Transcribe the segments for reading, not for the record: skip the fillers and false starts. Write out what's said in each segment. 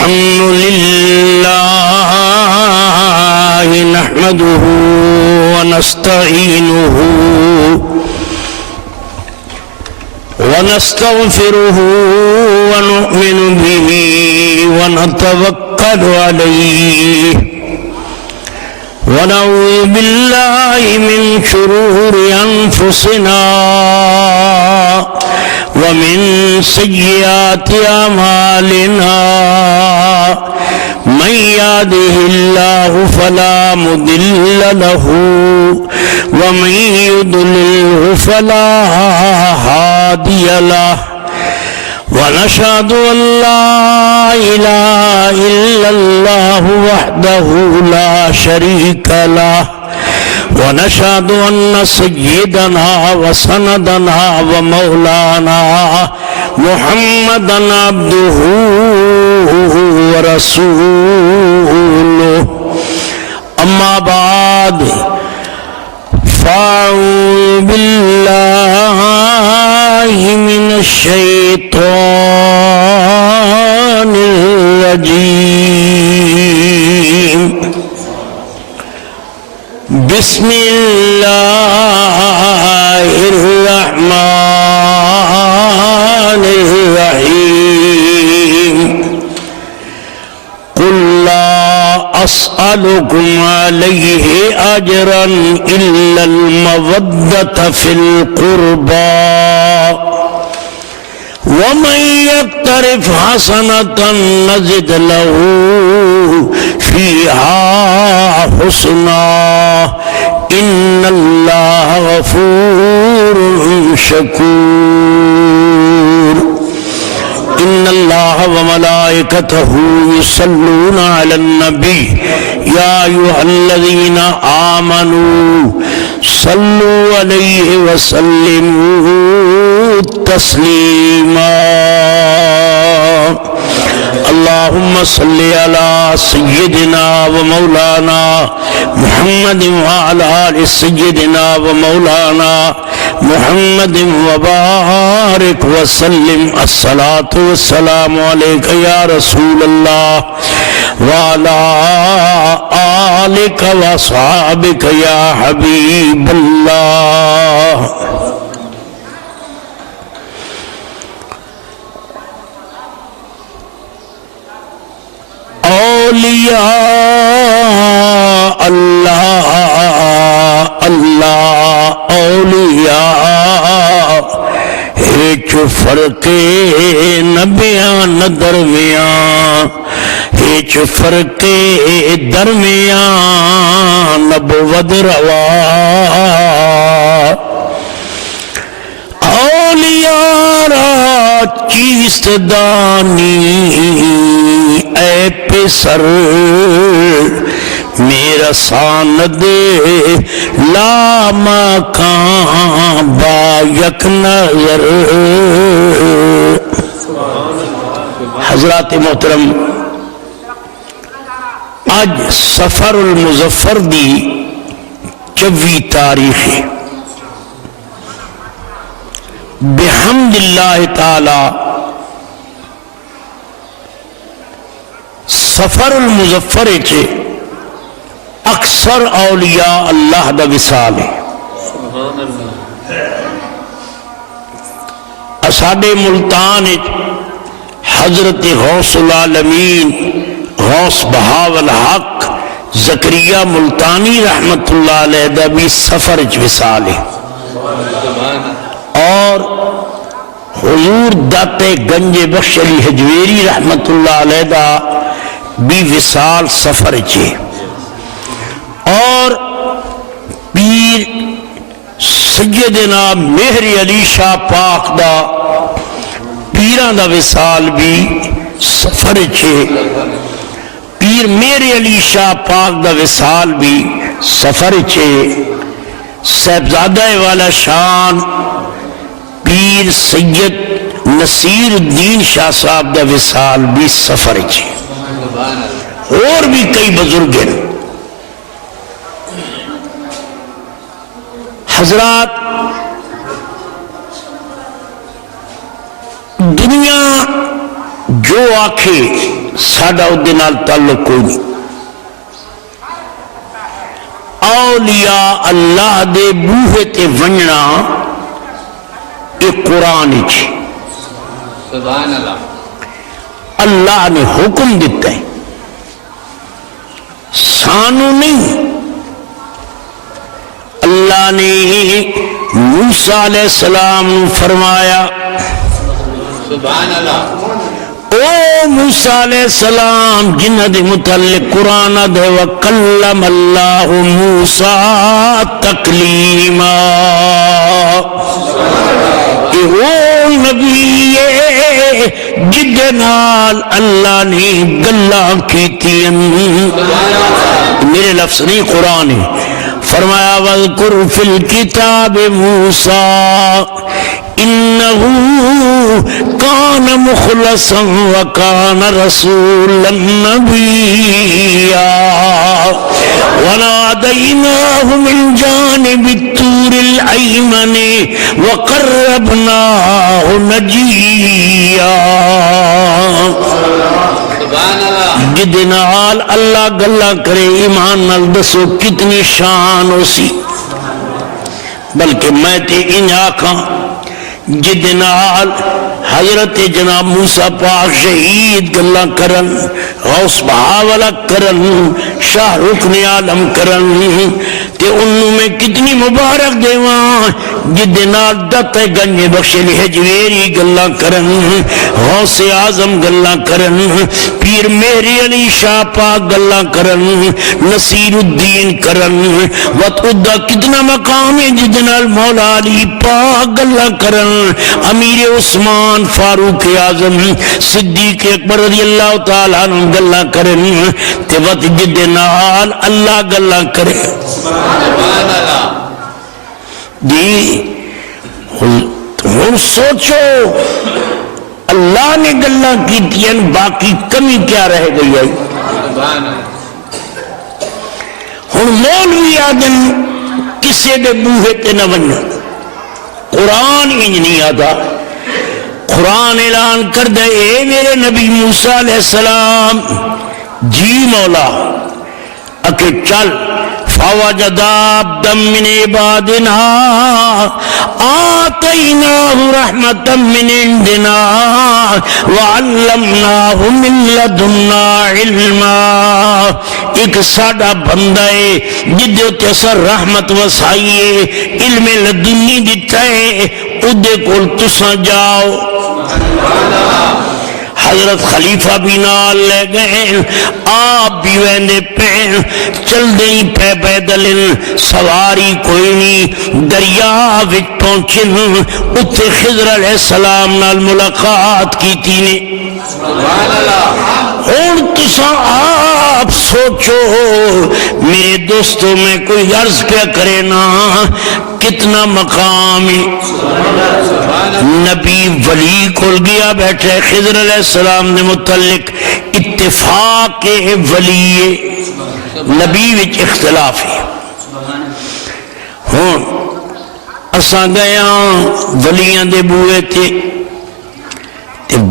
الحمد لله نحمده ونستعينه ونستغفره ونؤمن به ونتوكل عليه ونعوذ بالله من شرور أنفسنا ومن سيئات أعمالنا من يهده الله فلا مضل له ومن يضلله فلا هادي له ونشهد أن لا إله إلا الله وحده لا شريك له ونشهد أن سيدنا وسندنا ومولانا محمدا عبده ورسوله أما بعد فأعوذ بالله من الشيطان الرجيم بسم الله الرحمن الرحيم قل لا أسألكم عليه أجرا إلا المودة في القربى ومن يقترف حسنة نزد له فيها حسنا إن الله غفور شكور إن الله وملائكته يصلون على النبي يا أيها الذين آمنوا صلوا عليه وسلموا تسليما اللهم صل على سيدنا ومولانا محمد وعلى آل سيدنا ومولانا محمد وبارك وسلم الصلاة والسلام عليك يا رسول الله وعلى آلك وأصحابك يا حبيب الله اولیاء اللہ اللہ اولیاء ہیچ فرق نبیان درمیان ہیچ فرق درمیان نبوت روا اولیاء را چیست دانی اے پسر میرا ساند لا مکان با یک نظر حضرات محترم آج سفر المظفر دی 24 تاریخ ہے بحمد اللہ تعالی سفر المظفر چھے اکثر اولیاء اللہ دا وصال ہے اساڈے ملتان حضرت غوث العالمین غوث بہاول حق زکریہ ملتانی رحمت اللہ علیہ دا بھی سفر وصال ہے اور حضور داتے گنج بخش علی حجویری رحمت اللہ علیہ دا بھی وصال سفر چھے اور پیر سیدنا مہر علی شاہ پاک دا پیران دا وصال بھی سفر چھے پیر مہر علی شاہ پاک دا وصال بھی سفر چھے صاحبزادہ والا شان پیر سید نصیر الدین شاہ صاحب دا وصال بھی سفر چھے اور بھی کئی بزرگ ہیں حضرات دنیا جو آکھے ساڈا اودے نال تعلق کوئی نہیں. اولیاء اللہ دے بوہے تے ونجنا یہ قرآن چ سبحان اللہ. اللہ نے حکم دیتا ہے سانو نہیں. اللہ نے موسیٰ علیہ السلام فرمایا سبحان اللہ. او موسیٰ علیہ السلام جنہ دے متعلق قرآن دے وَكَلَّمَ اللَّهُ مُوسَىٰ تَكْلِيمًا. کہ وہ نبی جدے نال اللہ نے گلاں کیتیاں. میرے لفظ نہیں قرآن ہے. فرمایا وَاذْكُرْ فِي الْكِتَابِ مُوسَىٰ إِنَّهُ كَانَ مُخْلَصًا وَكَانَ رَسُولًا نَبِيًّا وَنَادَيْنَاهُ مِنْ جَانِبِ الطُّورِ الْأَيْمَنِ وَقَرَّبْنَاهُ نَجِيًّا. جدے نال اللہ گلا کرے ایمان نال دسو کتنی شان ہو سی. بلکہ میں تے انج آکھاں جدے نال حضرت جناب موسیٰ پاک شہید گلا کرن غوث بہاولا کرن شاہ رکن عالم کرن تے انہوں میں کتنی مبارک دیوان جدے نال دت گنج بخش الحجویری گلا کرن غوث اعظم گلا کرن پیر مہری علی شاہ پاک گلا کرن نصیر الدین کرن وطودہ کتنا مقام ہے جدے نال مولا علی پاک گلا کرن امیر عثمان فاروق اعظم صدیق اکبر رضی اللہ تعالیٰ عنہ گلا کرن تے وقت جدے نال اللہ گلا کرے. جی ہوں سوچو اللہ نے گلا کیتیاں باقی کمی کیا رہ گئی ہے. ہوں مولوی آدم کسے دے بوہے تے نہ ونجو. قرآن انج نہیں آتا. قرآن اعلان کر دے اے میرے نبی موسیٰ علیہ السلام جی مولا اکے چل فوجد عبدا من عبادنا آتیناہ رحمتا من عندنا وعلمناہ من لدنا علما. ایک ساڑا بندہ ہے جدے تے اثر رحمت وسائیے علم لدنی دیتا ہے ادھے کول تساں جاؤ. حضرت خلیفہ بھی نال لے گئے آپ بھی ویندے پین چل دیں پہ پیدل سواری کوئی نہیں دریا وچ پہنچن اتھے خضر علیہ السلام نال ملاقات کی تینے. اور تساں آپ سوچو میرے دوستوں میں کوئی عرض پہ کرے نا کتنا مقامی نبی ولی کھل گیا بیٹھے خضر علیہ السلام نے متعلق اتفاق ولی نبی وچ اختلاف ہے. ہون اساں گیا ولیاں دے بوئے تے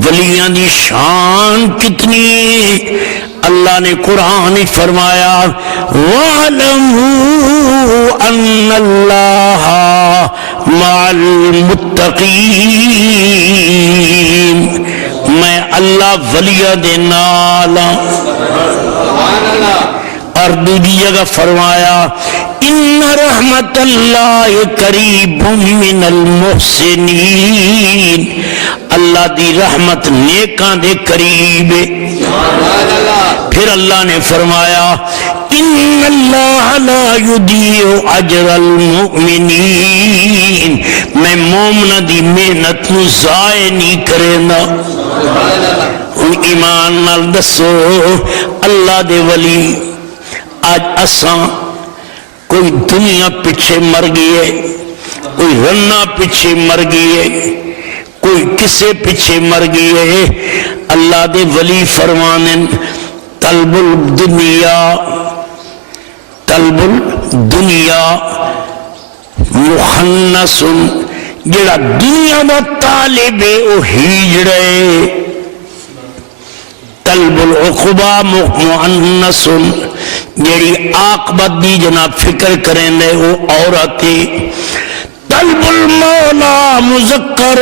ولیاں دی شان کتنی. اللہ نے قرآن فرمایا وَعْلَمُوا أَنَّ اللَّهَ مَعَ الْمُتَّقِينَ. میں اللہ ولیہ دے نالا. اور دوسری جگہ فرمایا ان رحمت اللہ قریب من المحسنین. اللہ دی رحمت نیکاں دے قریب. پھر اللہ نے فرمایا ان اللہ لا یضیع اجر المؤمنین. میں مومنہ دی محنت نو ضائع نہیں کرنا. ان ایمان نال دسو اللہ دے ولی آج اساں کوئی دنیا پیچھے مر گئی ہے کوئی رنا پیچھے مر گئی ہے کوئی کسے پیچھے مر گئی ہے. اللہ دے ولی فرمانن طلب الدنیا مخنث. جڑا دنیا دا طالب ہے وہ ہجڑے. طلب العقبہ مؤنث جیڑی عاقبت دی جناب فکر کریں دے وہ عورت طلب المولا مذکر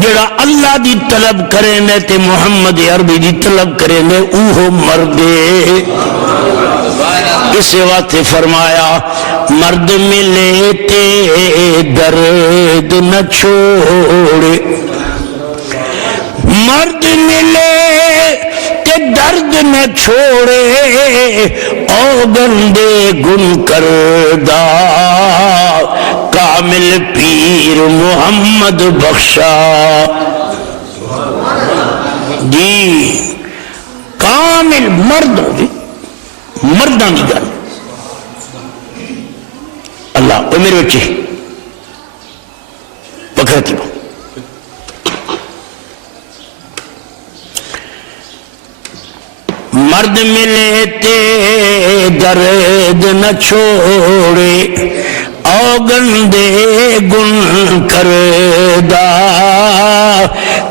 جڑا اللہ دی طلب کریں دے تے محمد عربی دی طلب کریں دے اوہ مردے اس وقت فرمایا مرد ملے تے درد نہ چھوڑے مرد ملے تے درد نہ چھوڑے او گندے گن کردہ کامل پیر محمد بخشا جی کامل مرد ہوگی مردان دی گل اللہ وہ میرے بچے بکرتی با مرد ملے تے درد نہ چھوڑے او گندے گن کردہ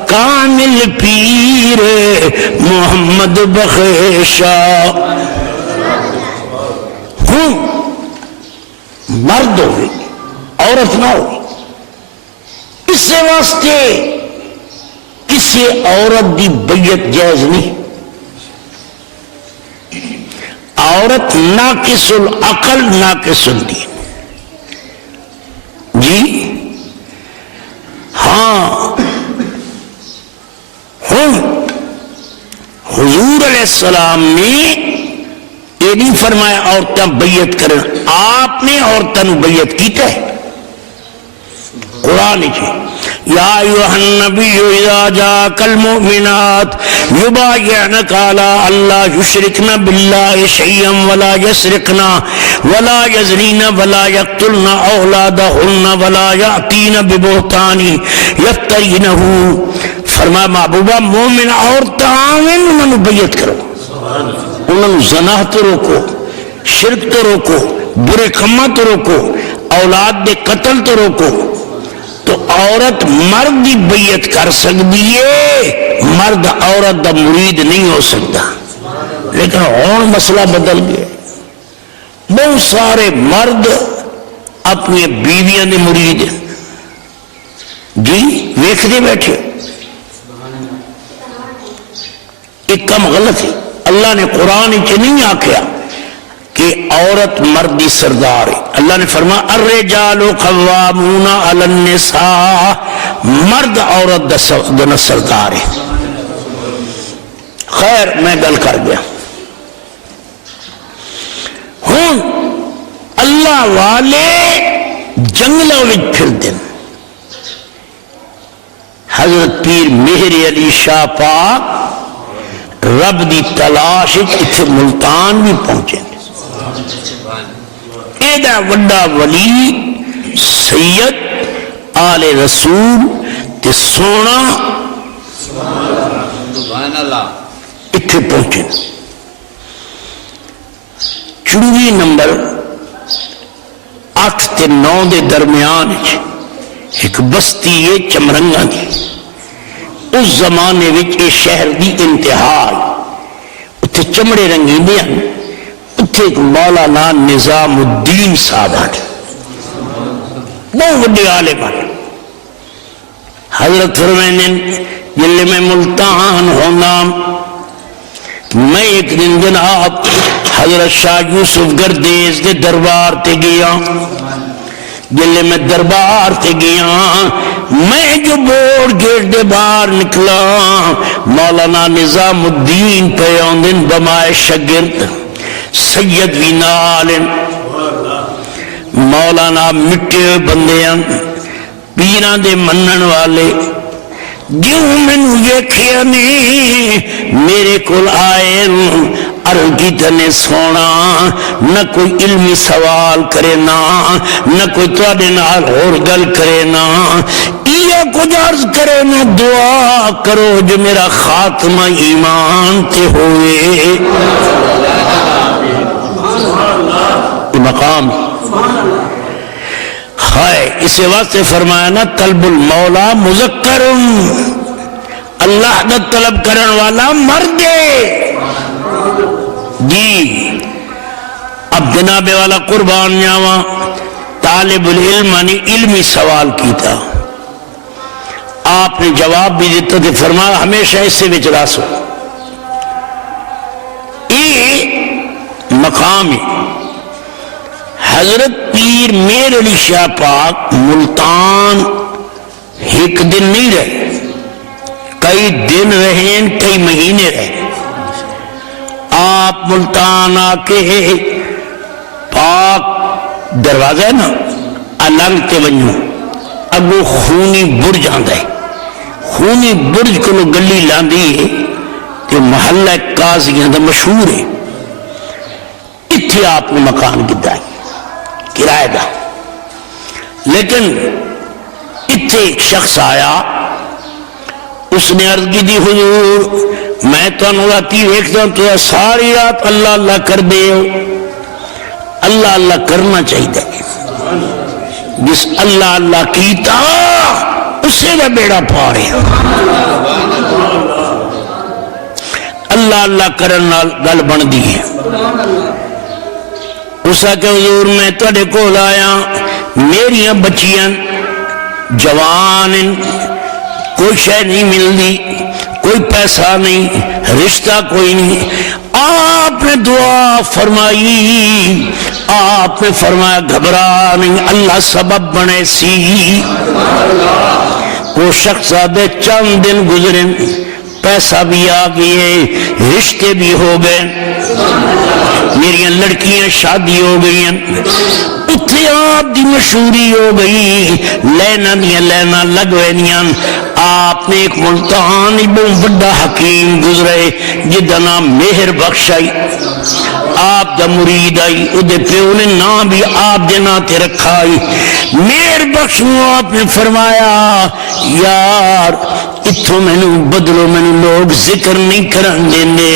کامل پیر محمد بخشا ہوں مرد ہوئی عورت نہ ہوئی اس سے واسطے کسی عورت دی بیعت جائز نہیں عورت ناقص العقل ناقص الدین جی ہاں ہوں حضور علیہ السلام نے یہ نہیں فرمایا عورتیں بیعت کریں آپ نے عورتوں بیعت کیتا ہے قرآن کی یا ایوہ النبی اذا جاک المؤمنات یبایعنک علی اللہ یشرکن باللہ شیئا ولا یسرقن ولا یزنین ولا یقتلن اولادہن ولا یعطین ببہتان یفترینہ فرمایا محبوبہ مومن عورتیں آویں انہوں بیعت کرو انہوں زنا تو روکو شرک تو روکو برے کمہ تو روکو اولاد دے قتل تو روکو تو عورت مرد دی بیعت کر سکتی ہے مرد عورت دا مرید نہیں ہو سکتا لیکن اور مسئلہ بدل گیا بہت سارے مرد اپنی بیویاں دے مرید جی ویکھ دے بیٹھے ایک کم غلط ہے اللہ نے قرآن کے نہیں آکھیا کہ عورت مردی سردار ہے اللہ نے فرمایا الرجال قوامون علی النساء مرد عورت دن سردار ہے خیر میں گل کر گیا ہوں اللہ والے جنگلوں میں پھر دن حضرت پیر مہر علی شاہ پاک رب دی تلاش اتھے ملتان بھی پہنچے ایدہ وڈا ولی سید آل رسول تے سونا سبحان اللہ اتھے پہنچے 24 نمبر 8 تے 9 دے درمیان ایک بستی ہے چمرنگا دی اس زمانے وچ اے شہر دی انتہا اتھے چمڑے رنگی دیا اتھے ایک مولانا نظام الدین صاحب آنے بہت بڑے عالم آنے حضرت فرمائنے جلے میں ملتان ہونا میں ایک دن جناب حضرت شاہ یوسف گردیز دے دربار تے گیا جلے میں دربار تے گیا میں جو بورڈ گیٹ دے باہر نکلا مولانا نظام الدین پیون دن بمائے شگرد سید وینال مولانا مٹے بندیاں پیران دے منن والے جو میں نے ویکھیا نہیں میرے کول آئے عرض کی تنے سونا نہ کوئی علمی سوال کرے نہ کوئی تواڈے نال اور گل کرے یہ کچھ عرض کرے نہ دعا کرو جو میرا خاتمہ ایمان تے ہوئے مقام خائے اسے واسطے فرمایا نا طلب المولا مذکر اللہ دا طلب کرن والا مرد ہے جی۔ اب جناب والا قربان جاواں، طالب العلم نے علمی سوال کیتا، آپ نے جواب بھی دیتا تھے، فرمایا ہمیشہ اس سے وچ راسو یہ مقام ہے۔ حضرت پیر میر علی شاہ پاک ملتان ایک دن نہیں رہے، کئی دن رہے، کئی مہینے رہے۔ آپ ملتان آ کے پاک دروازہ ہے نا الگ تے ونجو اگو خونی برج آندا ہے، خونی برج کو گلی لاندی ہے کہ محلہ قاضیاں دا مشہور ہے، اتھے آپ نے مکان گدا ہے کرایہ دا۔ لیکن اتھے ایک شخص آیا، اس نے عرض کی دی حضور میں تو انواتی دیکھتا ہوں تو ساری رات اللہ اللہ کر دے ہو۔ اللہ اللہ کرنا چاہیے، جس اللہ اللہ کیتا اسے دا بیڑا پارے۔ اللہ اللہ کرنا گل بن دی ہے۔ اسا کہ حضور میں تھوڑے کول آیا، میریاں بچیاں جوان، کوئی شے نہیں ملدی، کوئی پیسہ نہیں، رشتہ کوئی نہیں۔ آپ نے دعا فرمائی، آپ نے فرمایا گھبرا نہیں، اللہ سبب بنے سی۔ وہ شخص آدھے چند دن گزرے، پیسہ بھی آ گئے، رشتے بھی ہو گئے، میری لڑکیاں شادی ہو گئی، اتھے آپ دی مشہوری ہو گئی، لینا دیا لینا لگوینیاں۔ آپ نے ایک ملتان بہت بڑا حکیم گزرے جدا نام مہر بخش آئی، آپ دا مرید آئی، ادھے پیو نے نام بھی آپ دے نام تے رکھا آئی۔ مہر بخش نو آپ نے فرمایا یار اتھو میں نو بدلو، میں نو لوگ ذکر نہیں کرن دینے۔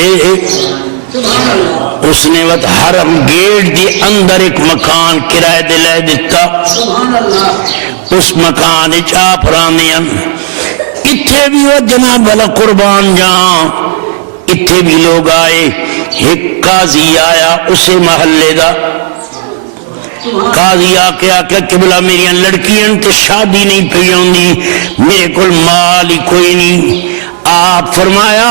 اس نے وقت حرم گیٹ دی اندر ایک مکان کرائے دے لے دیتا، اس مکان چاپ رانیاں، اتھے بھی وہ جناب والا قربان جہاں، اتھے بھی لوگ آئے۔ ایک قاضی آیا اسے محلے دا، قاضی آکے قبلہ میری لڑکیاں تے شادی نہیں پئی ہوندی، میرے کول مال ہی کوئی نہیں۔ آپ فرمایا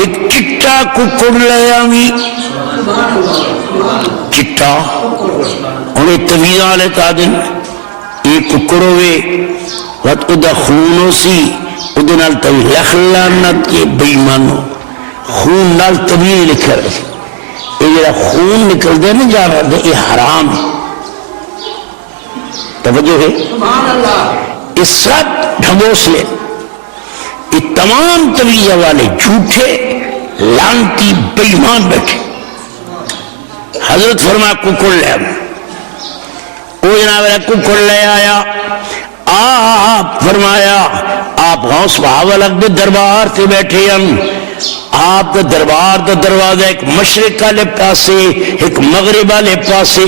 ایک چٹا ککڑ لے آویں، چٹا انہیں تویزہ والے تا دن یہ ککڑ ہوئے وقت ادھا خون ہو سی، ادھے نال توی لکھ لانت کے بیمانو خون نال طویل لکھا رہے، یہ جڑا خون نکل دے نا جا رہا دے یہ حرام ہے، توجہ ہے، اس سب ڈھموس لے، یہ تمام طویزہ والے جھوٹے لانتی بیمان بیٹھے۔ حضرت فرمایا ککڑ لے آیا، وہ جناب ککڑ لے آیا، آپ فرمایا آپ غوث بہاول اگدے دربار تے بیٹھے ہم، آپ دا دربار دا دروازہ ایک مشرق والے پاسے ایک مغرب والے پاسے،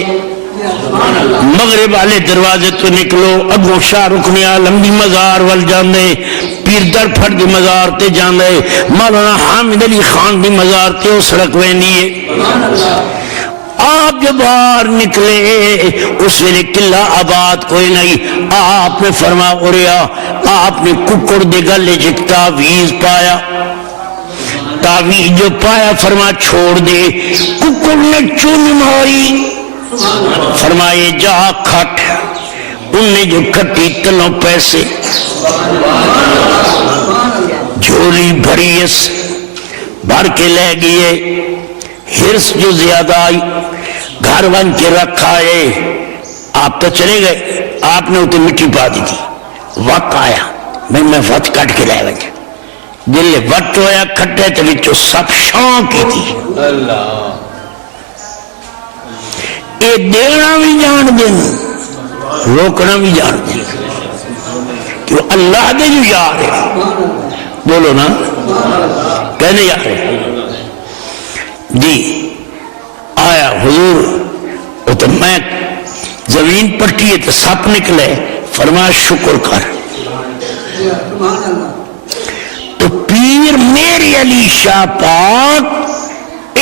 مغرب والے دروازے تو نکلو اگوں شاہ رکن عالم دی مزار وال جاندے، پیر در پھٹ دی مزار تے جاندے، مولانا حامد علی خان دی مزار تے وہ سڑک وینی ہے۔ آپ جب باہر نکلے اس ویلے قلعہ آباد کوئی نہیں، آپ نے فرما اڑیا، آپ نے ککڑ دے گلے چ تعویذ پایا، تعویذ جو پایا فرما چھوڑ دے، ککڑ نے چون ماری، فرمائے جا کھٹ، ان نے جو کھٹی تلوں پیسے، جھولی بھری اس بھر کے لے گئے، ہرس جو زیادہ آئی گھر بن کے رکھا ہے، آپ تو چلے گئے، آپ نے اتنے مٹی پا دی تھی، وقت آیا میں وقت کٹ کے لائے بنجا، دل وقت ہویا کھٹے تو بچو سب شان کی تھی، اے دینا بھی جان دیں روکنا بھی جان دیں، کہ وہ اللہ دے جو یار ہے، بولو نا کہنے یار ہے جی۔ آیا حضور وہ تو میں زمین پٹی ہے تو سپ نکلے، فرمایا شکر کر، تو پیر میرے علی شاہ پاک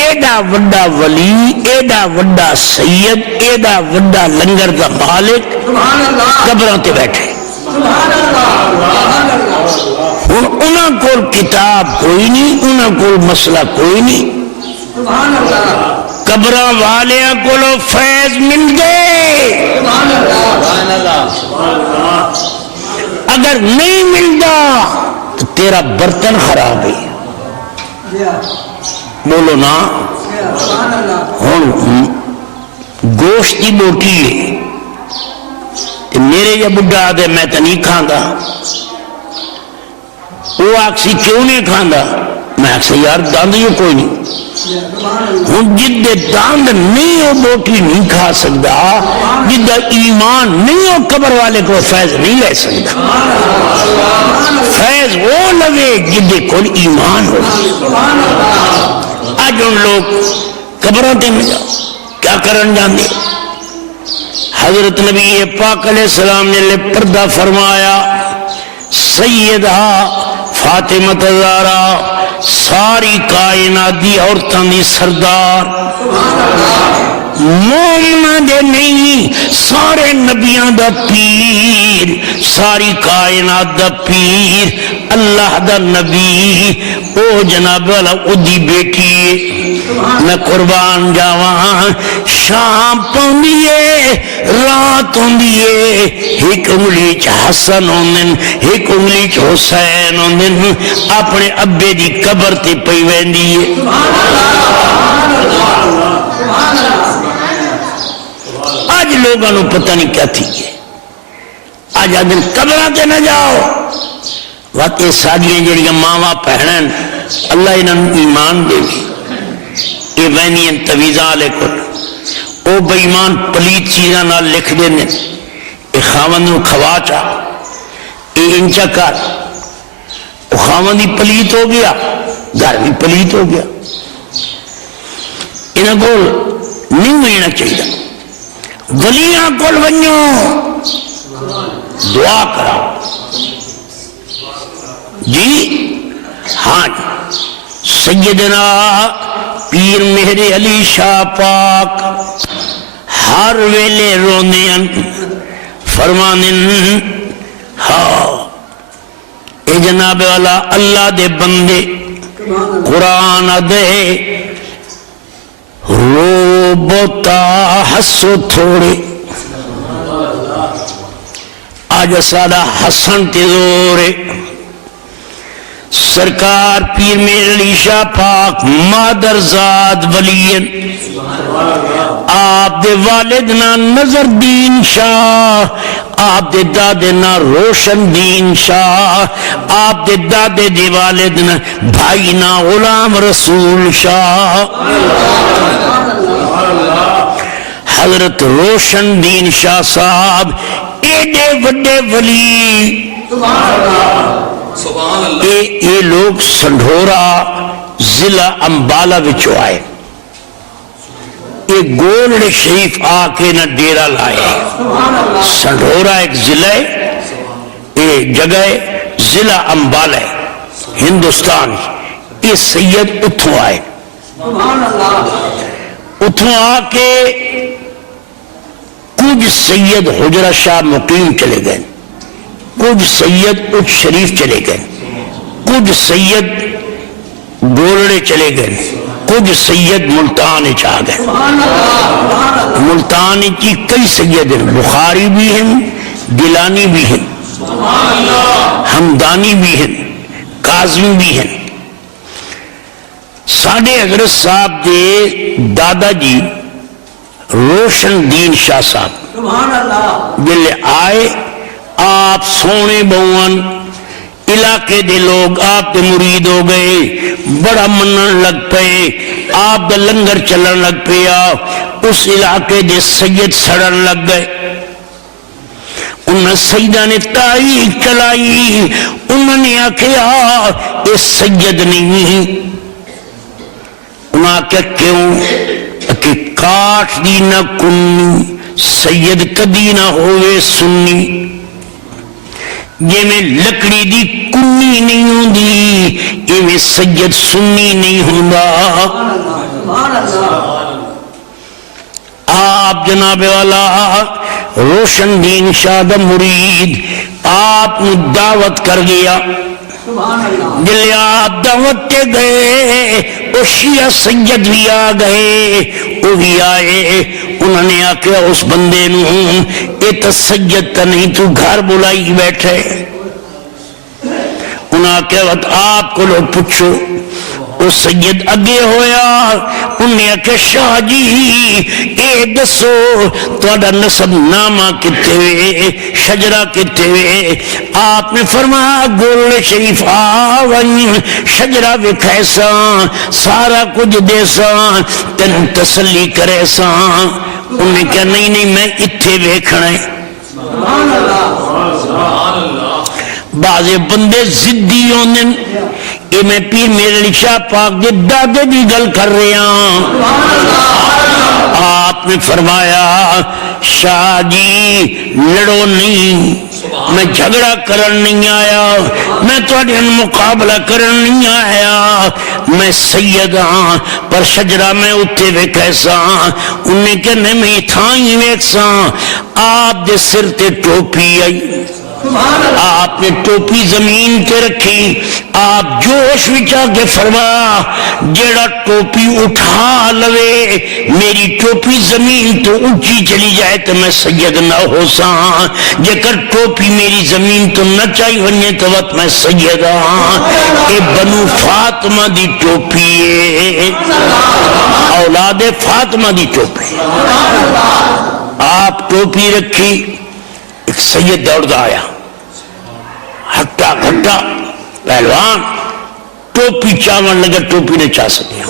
ایڈا وڈا ولی، ایڈا وڈا سید، ایڈا وڈا لنگر دا مالک قبراں تے بیٹھے۔ ہن انہاں کول کتاب کوئی نہیں، انہاں کول مسئلہ کوئی نہیں، قبراں والیاں کولو فیض مل گئے۔ اگر نہیں ملتا تو تیرا برتن خراب ہے، بولو نا۔ ہوں گوشت کی بوٹی ہے، میرے یا بڈھا دے میں تو نہیں کھانا، وہ آکسی کیوں نہیں کھانا، میں آکسی یار دند جو کوئی نہیں، ہوں جدے دند نہیں ہو بوٹی نہیں کھا سکتا، جدہ ایمان نہیں ہو قبر والے کو فیض نہیں لے سکتا۔ فیض وہ لگے جدے کل ایمان ہو۔ آج ان لوگ قبروں تے میں جاؤ کیا کرن جاندے؟ حضرت نبی پاک علیہ السلام نے پردہ فرمایا، سیدہ فاطمہ زہرا ساری کائنات دی عورتاں دی سردار، مومنہ دے نہیں سارے نبیاں دا پیر، ساری کائنات دا پیر، اللہ دا نبی، او جناب والا او دی بیٹی ہے۔ میں قربان جاواں شام پوندیے رات ہوندیے، ایک انگلی چ حسن ہوندن، ایک انگلی چ حسین ہوندن، اپنے ابے دی قبر تے پئی ویندی ہے۔ آج لوگاں نو پتہ نہیں کیا تھی ہے، آج آدن قبراں تے نہ جاؤ، واقعی ساڈیاں جڑیاں ماواں بہناں اللہ انہاں ایمان دے گی، یہ وینی تویزاں والے کو او بے ایمان پلیت چیزاں نال لکھ دینے، اے خاوند نو کھوا چا، اے انچا کر، او خاوند ہی پلیت ہو گیا، گھر بھی پلیت ہو گیا۔ انہاں کول نہیں ملنا چاہیے، ولیاں کول ونجو دعا کرا جی۔ ہاں جی سیدنا پیر میرے علی شاہ پاک ہر ویلے روندے فرماندن، ہاں اے جناب والا اللہ دے بندے قرآن دے رو بوتا ہسو تھوڑے، آج سادہ حسن تے زورے، سرکار پیر میرے علی شاہ پاک مادر زاد ولین، آپ دے والد نا نظر دین شاہ، آپ دے دادے نا روشن دین شاہ، آپ دے دادے دے والد نا بھائی نا غلام رسول شاہ، حضرت روشن دین شاہ صاحب ایڈے وڈے ولی، یہ لوگ سنڈھورا ضلع امبالہ وچوں آئے، یہ گولڈ شریف آ کے نہ ڈیرا لائے، سنڈھورا ایک ضلع ہے، یہ جگہ ضلع امبالہ ہے ہندوستان، یہ سید اتھوں آئے، اتھوں آ کے کچھ سید حجرہ شاہ مقیم چلے گئے، کچھ سید اچ شریف چلے گئے، کچھ سید گولڑے چلے گئے، کچھ سید ملتان چاہ گئے۔ ملتان کی کئی سید ہیں، بخاری بھی ہیں، گیلانی بھی ہیں، ہمدانی بھی ہیں، کاظمی بھی ہیں۔ ساڑھے حضرت صاحب دے دادا جی روشن دین شاہ صاحب جلے آئے، آپ سونے بہون علاقے دے لوگ آپ دے مرید ہو گئے، بڑا منن لگ پئے، آپ دا لنگر چلن لگ پیا، اس علاقے دے سید سڑن لگ گئے، انہاں سیدہ نے تاریخ چلائی، انہوں نے آکھیا اس سید نہیں، انہاں کہ کیوں کہ کاٹ دی نہ کنی، سید کدی نہ ہوئے سنی، جی میں لکڑی دی کنی نہیں ہوں دی یہ میں سید سنی نہیں ہوں آپ جناب والا روشن دین شاہ دا مرید آپ نے دعوت کر گیا جلے آپ دعوت کے گئے وہ شیعہ سید بھی آ گئے وہ بھی آئے انہوں نے آکیا اس بندے نوں اے تا سید تا نہیں تو گھر بلائی بیٹھے انہوں نے آکیا آپ کو لوگ پوچھو وہ سید اگے ہویا انہوں نے آکیا شاہ جی اے دسو توڑا نسب نامہ کتے ہوئے شجرہ کتے ہوئے آپ نے فرمایا گول شریف آون شجرہ وکھائسا سارا کچھ دیسا تن تسلی کریسا انہوں نے کہا نہیں میں اتھے ویکھنا ہے بعضے بندے زدی ہوندن اے میں پیر میرے علی شاہ پاک دے دادے بھی گل کر رہے ہیں آپ نے فرمایا شاہ جی لڑو نہیں میں جھگڑا کرن نہیں آیا میں تواڈے مقابلہ کرن نہیں آیا میں سید ہاں پر شجرہ میں اتھے ویکھیسا انہیں کہنے میں تھائیں ویکھسا آپ دے سر تے ٹوپی آئی آپ نے ٹوپی زمین تے رکھی آپ جوش وچا کے فرمایا جیڑا ٹوپی اٹھا لوے میری ٹوپی زمین تو اونچی چلی جائے تو میں سید نہ ہو سا جے کر ٹوپی میری زمین تو نہ چاہی ونجے تو وقت میں سید ہاں اے بنو فاطمہ دی ٹوپی ہے اولاد فاطمہ دی ٹوپی آپ ٹوپی رکھی ایک سید دوڑ آیا ہٹا گھٹا پہلوان ٹوپی چاون لگا ٹوپی نے چاہ سکیا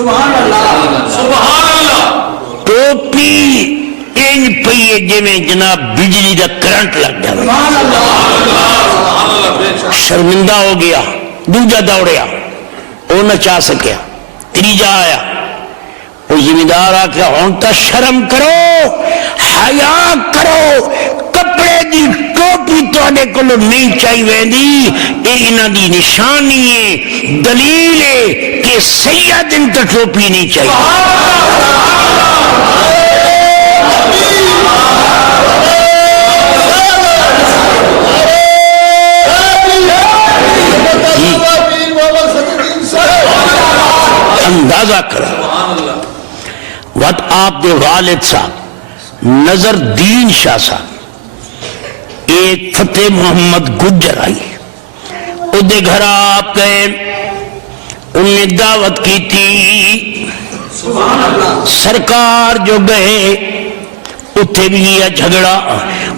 ٹوپی اینج پئیے جے میں جناب بجلی دا کرنٹ لگ جائے شرمندہ ہو گیا دوجہ دوڑیا وہ نہ چاہ سکیا تیجا آیا وہ زمیندار آکھا ہونتا شرم کرو حیا کرو کپڑے دی ٹوپی توڑے کو نہیں چاہی ویندی اے انہ دی نشانی ہے دلیل ہے کہ سید ان تا ٹوپی نہیں چاہی اندازہ کرو وقت آپ دے والد صاحب نظر دین شاہ صاحب ایک فتح محمد گجر آئی او دے گھر آپ گئے ان نے دعوت کی تھی سرکار جو گئے اتھے بھی یہ جھگڑا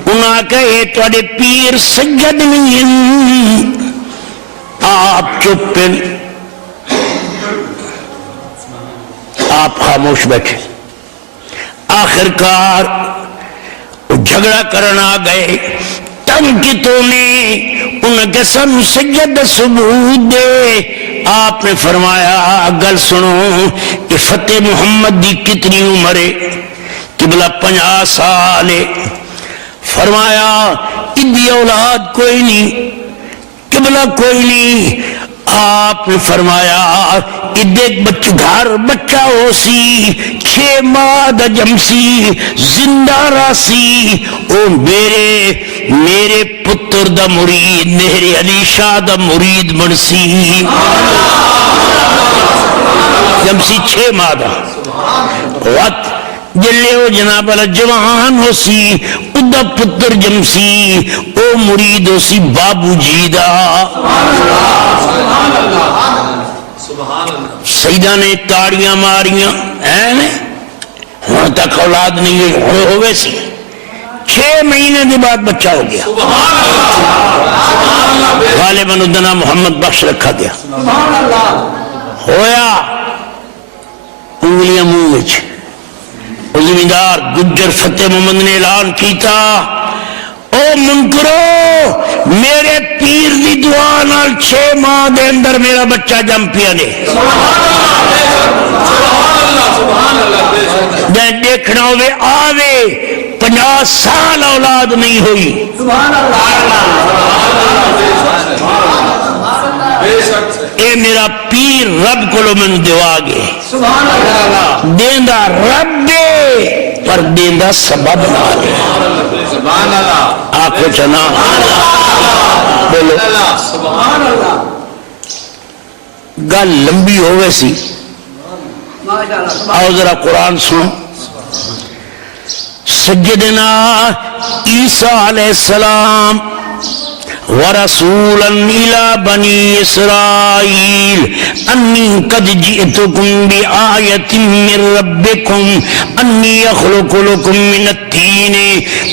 انہاں کہے توڑے پیر سید نہیں آپ چپن آپ خاموش بیٹھے آخرکار جھگڑا کرنا گئے تنگ کی تو نے انہیں قسم سید ثبوت دے آپ نے فرمایا گل سنو کہ فتح محمد دی کتنی عمرے قبلہ 50 سال فرمایا ادھی اولاد کوئی نہیں قبلہ کوئی نہیں آپ نے فرمایا ادھے گھر بچہ ہو سی 6 ماہ دا جمسی زندہ راسی او میرے پتر دا مرید میرے علی شاہ دا مرید مرسی جمسی 6 ماہ دا وقت جلے ہو جناب اللہ جوان ہو سی ادھا پتر جمسی او مرید ہو سی بابو جی دا سیدہ نے تاڑیاں ماریاں ہوں تک اولاد نہیں ہوئے سی 6 مہینے کے بعد بچہ ہو گیا غالباً ادنا محمد بخش رکھا گیا ہویا انگلیاں منہ وچ زمیندار گجر فتح محمد نے اعلان کیتا او منکرو میرے پیر دی دعا نال 6 ماہ دے اندر میرا بچہ جم پیا نے دیکھنا ہوئے آوے 50 سال اولاد نہیں ہوئی، اے میرا پیر رب کو مینوں دعا گے، دیندا رب دے پر دیندا سبب نال ہے۔ سبحان اللہ، آنکھوں چنا بولو، سبحان اللہ، گل لمبی ہوئے سی، آؤ ذرا قرآن سن۔ سیدنا عیسیٰ علیہ السلام ورسولا الى بنی اسرائیل انی قد جئتکم بآیت من ربکم انی اخلق لکم من التین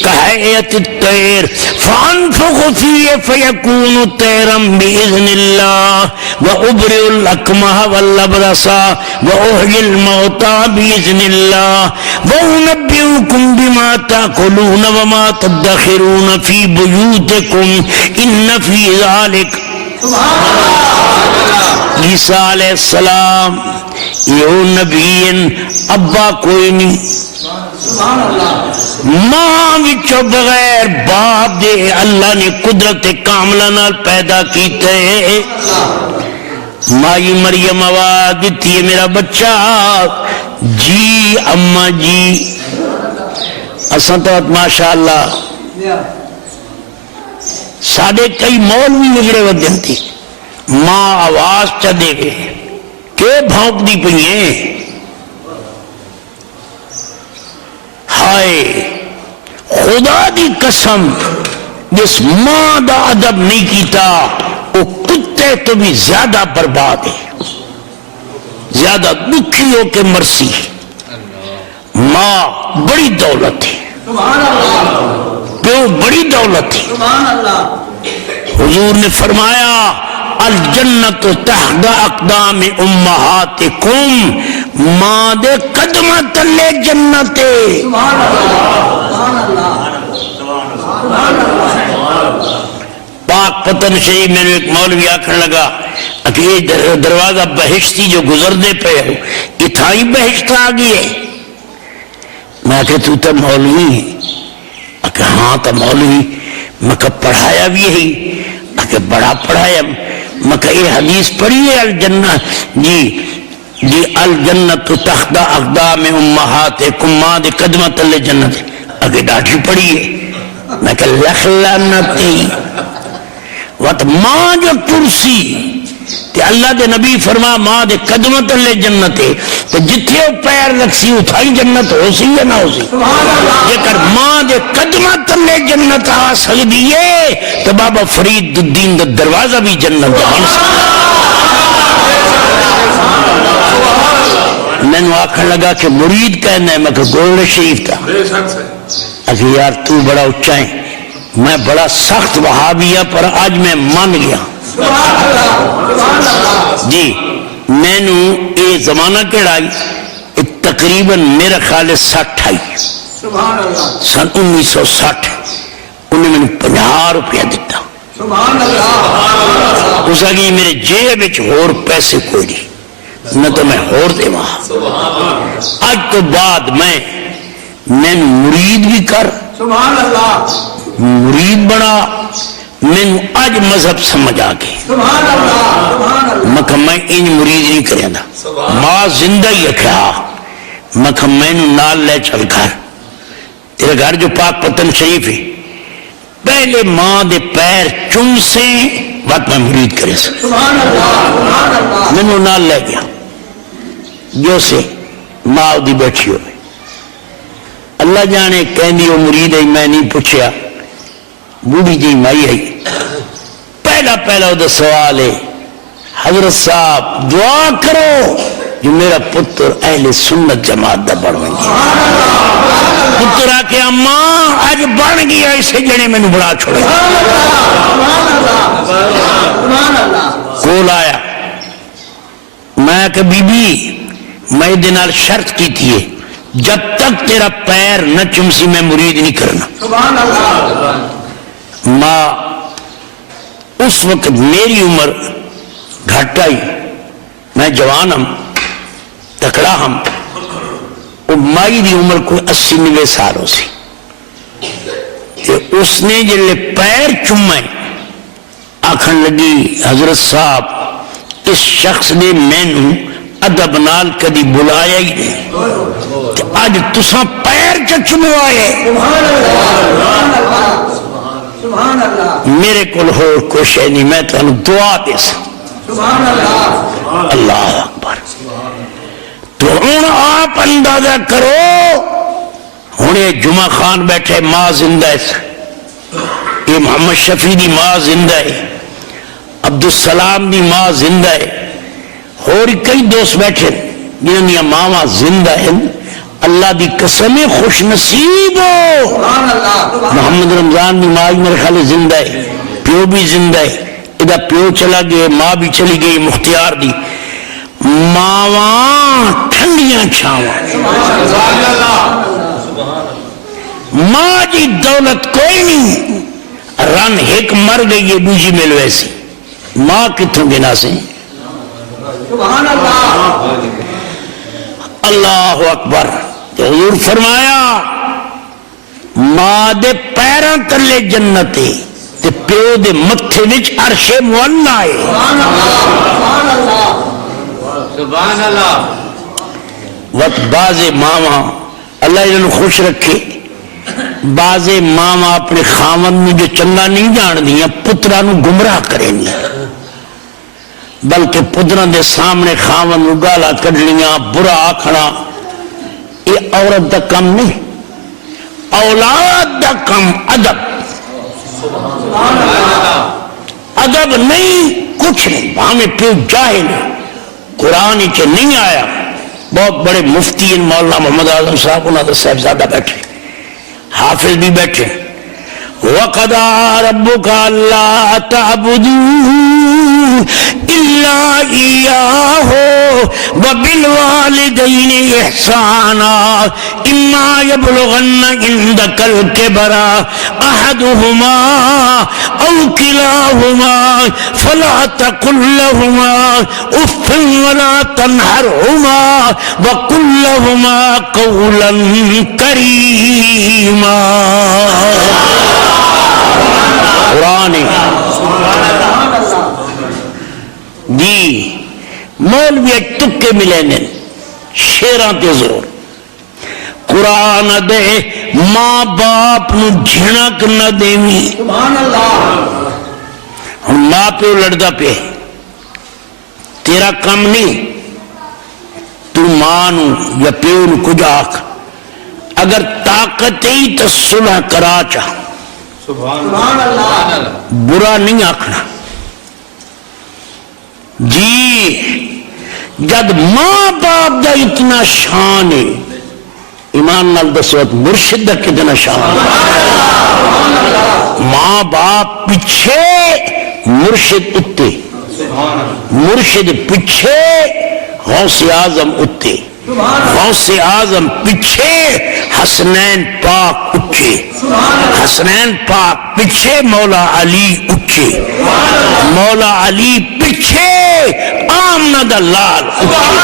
کہیئت الطیر فانفخ فیہ فیکون طیرا بإذن اللہ وابرئ الاکمہ والابرص واحیی الموتى بإذن اللہ وانبئکم بما تاکلون وما تدخرون فی بیوتکم ان فی ذالک۔ عیسیٰ علیہ السلام یہ نبی ابا کوئی نہیں، ماں وچوں بغیر باپ دے اللہ نے قدرت کاملہ نال پیدا کیتے، مائی مریم آواز دیتی ہے میرا بچہ جی اماں جی، اساں تو ماشاءاللہ ساڑھے کئی مولوی وگڑے ودن تھی، ماں آواز چا دے گئے کہ بھونک دی پئییں، ہائے خدا دی قسم جس ماں دا ادب نہیں کیتا وہ کتے تو بھی زیادہ برباد ہے، زیادہ دکھی ہو کے مرسی۔ ماں بڑی دولت ہے، پیو بڑی دولت ہے۔ حضور نے فرمایا الجنت تحت اقدام امہاتکم، ماں دے قدم تلے جنت ہے۔ پاک پتن شریف میں نے ایک مولوی آکھن لگا کہ یہ دروازہ بہشتی جو گزر دے پہ ہو یہ تھائی بہشت آ گئی ہے۔ میں کہ تو مولوی ہے؟ کہ ہاں تو مولوی، میں کہ پڑھایا بھی یہی، کہ بڑا پڑھایا، میں کہ یہ حدیث پڑھی ہے الجنہ جی الجنت تحت اقدام امہاتکم، ماں دے قدمہ تلے جنت، اگے ڈاٹھی پڑھی ہے۔ میں کہ لکھ لعنتی وقت ماں جو کرسی تے اللہ دے نبی فرما ماں دے قدمہ تلے جنت ہے، تو جتھے وہ پیر رکھسی اتھائی جنت ہو سی یا نہ ہو سی؟ جے کر ماں دے قدمہ تلے جنت آ سکتی ہے تو بابا فرید الدین دا دروازہ بھی جنت بن سکتا۔ میں نے آکھن لگا کہ مرید کہنا ہے، میں کہ گولڈ شریف تھا، اگر یار تو بڑا اچھا ہے، میں بڑا سخت وہابی ہے پر آج میں مان گیا جی۔ میں نے یہ زمانہ کیڑا آئی تقریباً میرا خیال 60 آئی، سن 1960، انہیں میں نے 50 روپیہ دیتا، اس آگئی میرے جیب وچ ہور پیسے کوئی نہیں، نہ تو میں ہور دے وہاں۔ آج تو بعد میں مرید بھی کر مرید بنا، میں آج مذہب سمجھ آگئے، میں کہا میں ان مرید نہیں کریں دا، ماں زندہ ہی رکھا، میں کہا میں نال لے چل گھر، تیرے گھر جو پاک پتن شریف ہے، پہلے ماں دے پیر چم سے بات میں مرید کرے سا، میں نال لے گیا، جو سے ماں دی بیٹھی ہوئے، اللہ جانے کہندی وہ مرید ہے، میں نہیں پوچھیا، بوڑھی جی مائی ہے، پہلا وہ سوال ہے حضرت صاحب دعا کرو جو میرا پتر اہل سنت جماعت دا بڑھ گیا، پتر آ کے اماں آج بڑھ گیا اسے جڑے میں نے بڑا چھوڑا، کول آیا، میں کہ بی بی میں دنال شرط کی تھی ہے جب تک تیرا پیر نہ چمسی میں مرید نہیں کرنا۔ ماں اس وقت میری عمر گھٹ آئی، میں جوان ہم تکڑا ہم، وہ مائی دی عمر کوئی 80-90 سال ہو سی، اس نے جلے پیر چومے آکھن لگی حضرت صاحب اس شخص نے مینوں ادب نال کدی بلایا ہی نہیں کہ اج تساں پیر چموائے میرے کول ہور کچھ ہے نہیں، میں تانوں دعا دے سکتا۔ اللہ اکبر۔ تو ہن آپ اندازہ کرو، ہن یہ جمعہ خان بیٹھے، ماں زندہ ہے، یہ محمد شفیع دی ماں زندہ ہے، عبدالسلام دی ماں زندہ ہے، اور کئی دوست بیٹھے جنہوں نے ماں زندہ ہیں۔ اللہ دی قسم خوش نصیب ہو، محمد رمضان دی ماں میرے خیال زندہ ہے، پیو بھی زندہ ہے، ادھا پیو چلا گئے، ماں بھی چلی گئی مختیار دی، ماواں ٹھنڈیاں چھاواں، ماں جی دولت کوئی نہیں، رن ایک مر گئی ہے دوجی مل ویسی، ماں کتوں گنا سے؟ اللہ اکبر۔ حضور فرمایا ماں دے پیراں تلے جنت ہے تے پیو دے متھے وچ عرش معلا ہے۔ سبحان اللہ۔ وقت بعض ماواں اللہ انہوں خوش رکھے، بعض ماواں اپنے خاوند میں جو چنگا نہیں جان دیاں پترا نو گمراہ کریں گی، بلکہ پتران دے سامنے خاوند نو گالا کڈلیاں، برا آکھنا، یہ عورت دا کم نہیں، اولاد دا کم ادب، ادب نہیں کچھ نہیں، ہمیں پیو جاہل قرآن ہی چے نہیں آیا۔ بہت بڑے مفتی مولانا محمد اعظم صاحب انہوں نے صاحبزادہ بیٹھے، حافظ بھی بیٹھے، وَقَضَىٰ رَبُّكَ أَلَّا تَعْبُدُوا إِلَّا إِيَّاهُ وَبِالْوَالِدَيْنِ إِحْسَانًا إِمَّا يَبْلُغَنَّ عِندَكَ الْكِبَرَ أَحَدُهُمَا أَوْ كِلَاهُمَا فَلَا تَقُل لَّهُمَا أُفٍّ وَلَا تَنْهَرْهُمَا وَقُل لَّهُمَا قَوْلًا كَرِيمًا۔ قرآن جی مولوی تکے ملے نے شیران تے زور، قرآن دے ماں باپ نو جھنک نہ دیوی، ہم ماں پیو لڑدا پہ تیرا کم نہیں، تو ماں نو یا پیو نو کچھ آکھ، اگر طاقت ہی تو صلح کرا چاہ، برا نہیں آکھنا جی۔ جد ماں باپ دا اتنا شان ہے، ایمان نال دسوت مرشد دا کتنا شان ہے، ماں باپ پیچھے مرشد اتے، مرشد پیچھے غوث اعظم اتے، غوث اعظم پیچھے حسنین پاک اچھے، حسنین پاک پیچھے مولا علی اچھے، مولا علی پیچھے آمنہ دا لال اچھے۔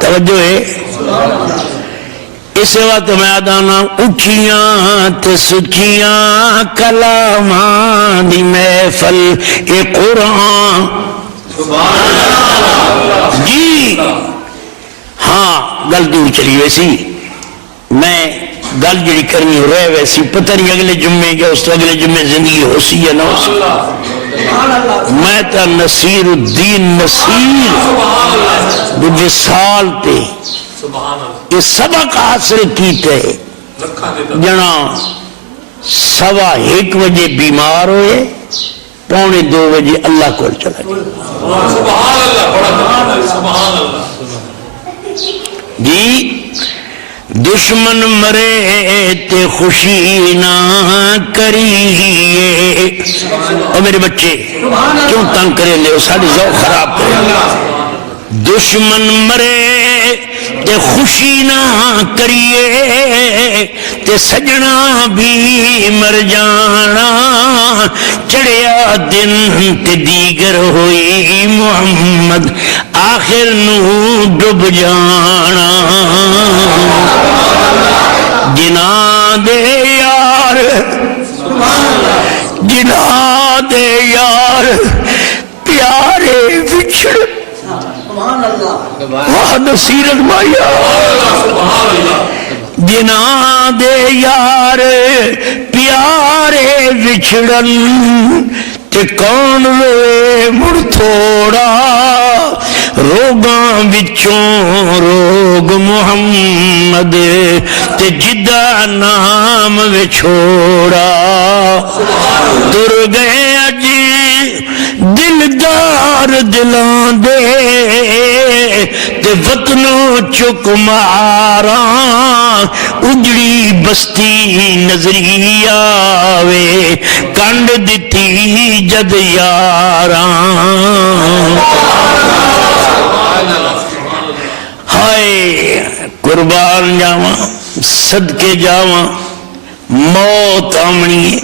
توجہ ہے اس وقت میں ادانا اچھیاں تے سچیاں کلامان دی محفل اے قرآن جی۔ ہاں گل دور چلی ویسی، میں گل جڑی کرنی ہو رہے ویسی، پتہ نہیں اگلے جمعے گیا اس تو اگلے جمعے زندگی ہو سی یا نہ ہو سی۔ میں تا نصیر الدین نصیر دو سال تے یہ سبق حاصل کیتے جنا 1:15 بجے بیمار ہوئے، 1:45 بجے اللہ کو چلا جی۔ دشمن مرے تے خوشی نہ کریے، اور میرے بچے کیوں تنگ کرے لے ساڑی ذوق خراب کرے، دشمن مرے تے خوشی نہ کریے تے سجنا بھی مر جانا چڑیا دن تے دیگر ہوئی محمد آخر نو ڈب جانا جنا دے یار جنا دے یار پیارے وچھڑ واہ نصیرت مایا جنا دے یار پیارے وچھڑن تے کون روئے مڑ تھوڑا روگاں وچوں روگ محمد تے جدہ نام وچھوڑا تر گئے اجی دلدار دلان دے تے وطنوں چک مارا اجڑی بستی نظری آوے کنڈ دیتی جد یاراں ہائے قربان جاواں صدقے جاواں موت آمنی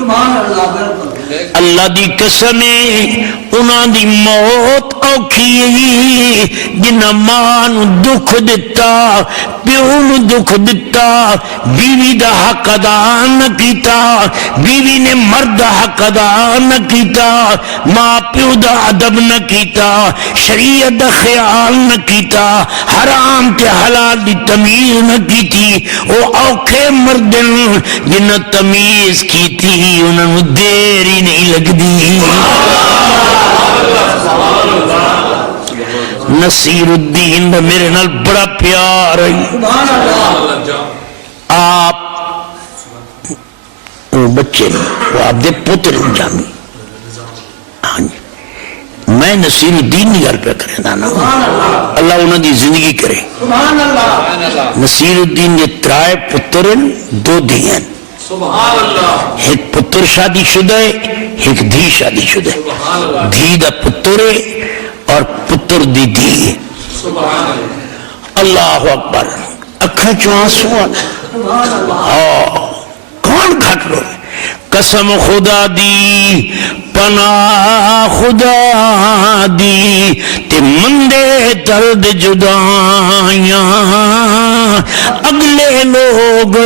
اللہ دی قسم انہاں دی موت اوکھی جنہ ماں نو دکھ دتا پیو نو دکھ دتا بیوی دا حق ادا نہ کیتا بیوی نے مرد حق ادا نہ کیتا ماں پیو دا ادب نہ کیتا شریعت دا خیال نہ کیتا حرام تے حلال دی تمیز نہ کیتی او اوکھے مردن جنہ تمیز کیتی انہاں نو دیر ہی نہیں لگ دی نصیر الدین دا میرے نال بڑا پیار ہے آپ وہ بچے وہ آپ دے پوتر جامی میں نصیر الدین نہیں گھر پہ کرے نا اللہ انہوں دی زندگی کرے نصیر الدین نے ترائے پتر دو دین ایک پتر شادی شدہ ہے ایک دھی شادی شدہ ہے دھی دا پتر ہے اور پتر دی دی ہے اللہ اکبر اکھا چوانسو کون گھٹ لو قسم خدا دی پناہ خدا دی تے مندے درد جدائیاں اگلے لوگ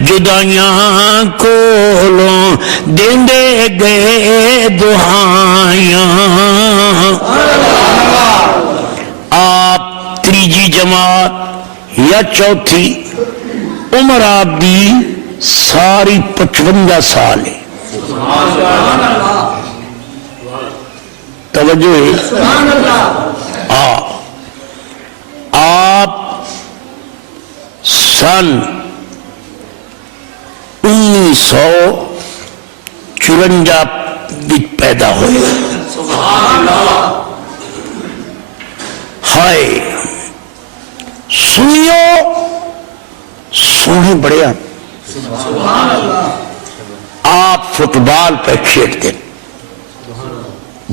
جدائیاں کولوں دیندے گئے دعائیاں آپ تریجی جماعت یا چوتھی عمر آپ دی ساری 55 سال ہے توجہ ہے آپ سن 1954 بچ پیدا ہوئے ہائے سنیو سونے بڑے آپ فٹ بال پہ کھیلتے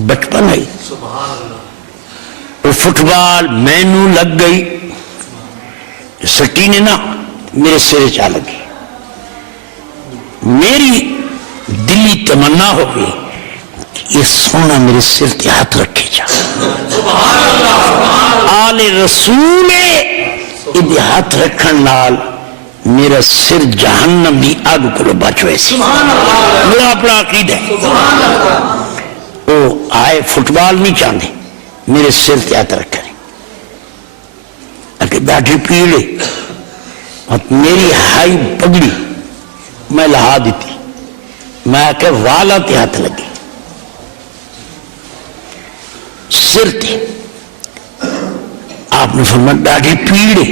بچپن ہے وہ فٹ بال میں نو لگ گئی سٹی نے نا میرے سرے چا لگی میری دلی تمنا ہو گئی کہ یہ سونا میرے سر تے ہاتھ رکھے جا آل رسول ادھے ہاتھ رکھن نال میرا سر جہنم دی آگ کو بچ ویسی میرا اپنا عقید ہے وہ آئے فٹ بال نہیں چاہتے میرے سر تے ہاتھ رکھ کریں اگر داڑھی پیڑے میری ہائی پگڑی میں لہا دیتی میں کہ والا تے ہاتھ لگی سر تے آپ نے فرمایا داڑھی پیڑے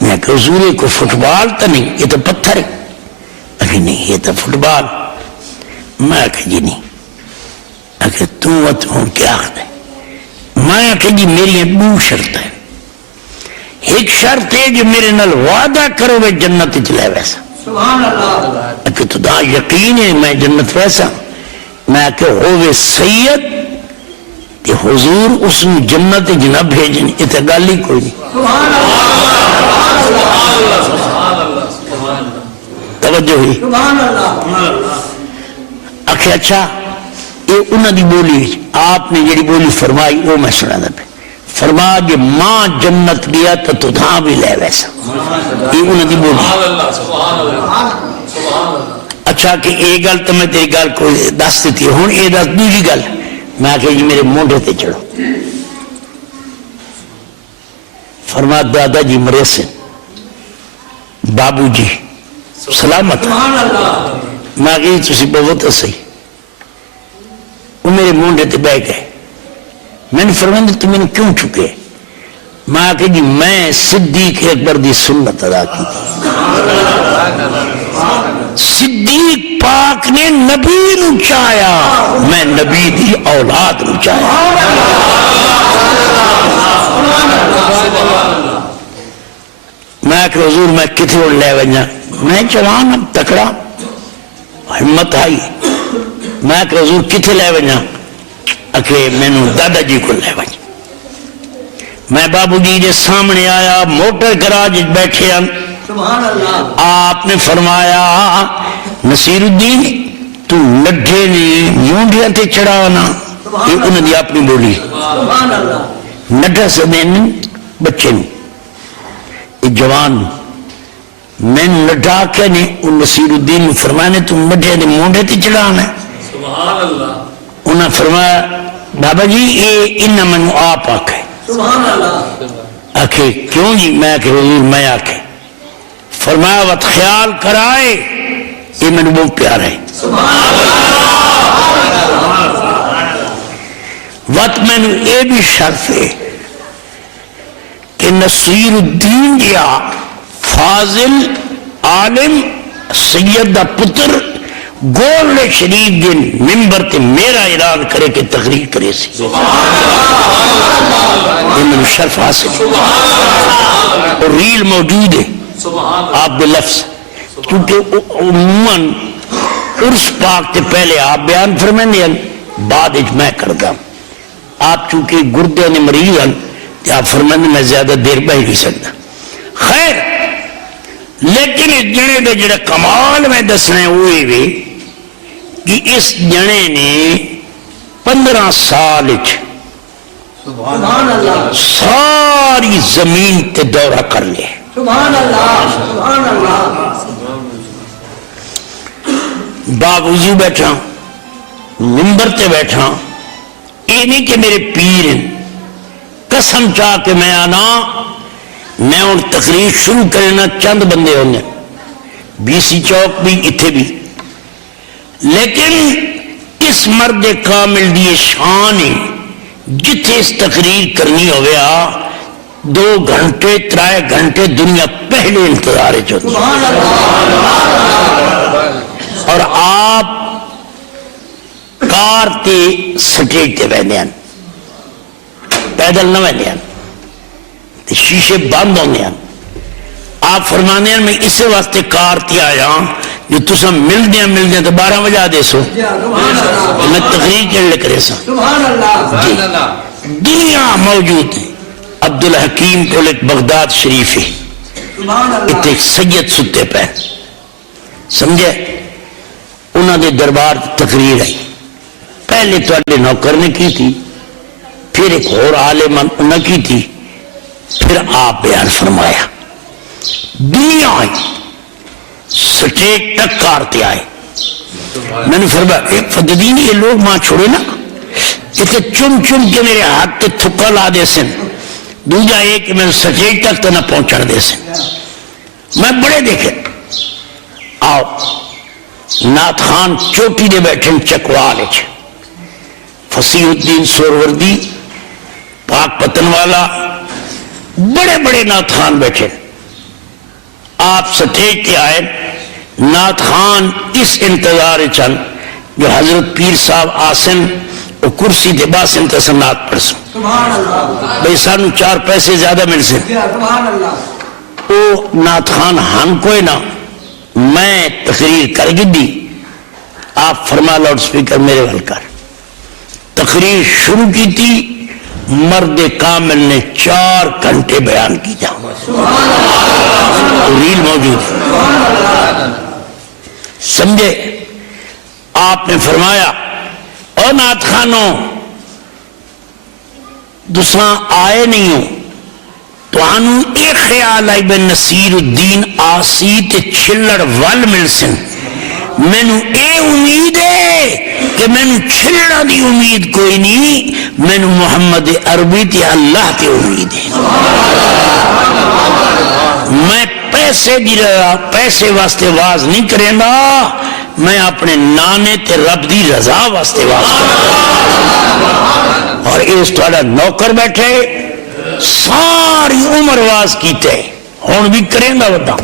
میں کہ حضور کو فٹ بال تو نہیں یہ تو پتھر ہے اگر نہیں یہ تو فٹ بال میں کہ جی نہیں اگر تم ہوں کیا آخر ہے میں کہ جی میری دو شرط ہے ایک شرط ہے جو میرے نال وعدہ کرو میں جنت چلے ویسا اگر تو دا یقین ہے میں جنت ویسا میں کہ ہوئے سید کہ حضور اس نے جنت جنہ بھیجن یہ تو گل ہی کوئی نہیں توجہ ہوئی آخر اچھا یہ انہوں دی بولی آپ نے جڑی بولی فرمائی وہ میں سنا دا پہ فرما کہ ماں جنت گیا تو تھا بھی لے ویسا یہ انہوں دی بولی اچھا کہ یہ گل تو میں تیری گل کو دس دیتی ہوں یہ دس دوسری گل میں آخیا جی میرے مونڈے تے چڑھو فرما دادا جی مرے سے بابو جی سلامت میں آخیا جی تسی بہت صحیح وہ میرے مونڈے تے بہ گئے میں نے فرمایا تو میں نے کیوں چکے میں آخیا جی میں صدیق اکبر دی سنت ادا کی تھی صدیق پاک نے نبی نو چاہیا میں نبی دی اولاد نو چاہیا میں کہ حضور میں کتنے اور لے وجہ میں جوان اب تکڑا ہمت آئی میں کہ حضور کتنے لے وجہ کہ میں نے دادا جی کو لے وجہ میں بابو جی کے سامنے آیا موٹر گراج بیٹھے آپ نے فرمایا نصیر الدین تو لڈھے نے مونڈیاں تے چڑھانا یہ انہوں نے اپنی بولی نڈھا سے دین بچے نے یہ جوان میں لڈھا کے نہیں ان نصیر الدین نے فرمایا تم لڈھے نے مونڈے تے چڑھانا انہوں نے فرمایا بابا جی یہ انہاں میں آپ آکھے آکھے کیوں جی میں آکھے حضور میں آکھے فرمایا وقت خیال کرائے یہ میں نے بہت پیار ہے وقت میں نے یہ بھی شرف ہے کہ نصیر الدین جیا فاضل عالم سید دا پتر گولڈ شریف دن ممبر تے میرا اعلان کرے کہ تقریر کرے سی یہ میں نے شرف حاصل اور ریل موجود ہے آپ دے لفظ کیونکہ عموماً عرس پاک تے پہلے آپ بیان فرمائیں بعد اج میں کردہ آپ چونکہ گردے نے مریض ہیں کہ آپ فرمائیں میں زیادہ دیر بہ نہیں سکتا خیر لیکن اس جنے دے جڑے کمال میں دسنے ہوئے بھی کہ اس جنے نے 15 سال ساری زمین تے دورہ کر لے سبحان اللہ باوضو بیٹھا منبر تے بیٹھا یہ نہیں کہ میرے پیر قسم چاہ کے میں آنا میں ان تقریر شروع کرنا چند بندے ہونے بی سی چوک بھی اتھے بھی لیکن اس مرد کامل دی شان جتھے اس تقریر کرنی ہو گیا 2 گھنٹے 3 گھنٹے دنیا پہلے انتظار چاہتی اور آپ کار تے سٹیج تے بہنے ہیں پیدل نہ بہنے ہیں شیشے بند ہونے ہیں آپ فرمانے ہیں میں اسے واسطے کار تے آیا جو تسا مل دیا تو 12 بجا دے سو میں تقریر کرنے کرے سا جی دنیا موجود ہے عبدالحکیم کو ایک بغداد شریف ہے اتنے سید ستے پہ سمجھے انہوں نے دربار تقریر آئی پہلے تو اڈے نوکر نے کی تھی پھر ایک اور عالم انہوں کی تھی پھر آپ بیان فرمایا دنیا آئی سٹیج تک کارتے آئے میں نے فرمایا ایک فددین یہ لوگ ماں چھوڑے نا اتنے چم کے میرے ہاتھ تے تھکا لا دے سن دوجہ ایک کہ میں سٹیج تک تو نہ پہنچڑ دے سن میں بڑے دیکھے آؤ نات خان چوٹی دے بیٹھے چکوال فصیح الدین سوروردی پاک پتن والا بڑے بڑے نات خان بیٹھے آپ سٹیج کے آئے نات خان اس انتظار چل جو حضرت پیر صاحب آسن اور کرسی دے باسن تسن نات پڑسن بھئی سانو 4 پیسے زیادہ مل سے او نات خان ہم کوئی نہ میں تقریر کر گی آپ فرما لاؤڈ سپیکر میرے ول کر تقریر شروع کی تھی مرد کامل نے 4 گھنٹے بیان کی جا ریل موجود ہے سمجھے؟ آپ نے فرمایا او نعت خانوں دوسرا آئے نہیں ہو تو آنو ایک خیال آئی بے نصیر الدین آسی تے چھلڑ ول مل سن میں نو اے امید ہے کہ میں نو چھلڑا دی امید کوئی نہیں، میں نو محمد عربی تے اللہ تے امید ہے۔ میں پیسے دی رہا پیسے واسطے واز نہیں کریں گا، میں اپنے نانے تے رب دی رضا واسطے واز کریں گا۔ اور اس طرح نوکر بیٹھے ساری عمر واز کیتے ہون بھی کریں گا بتا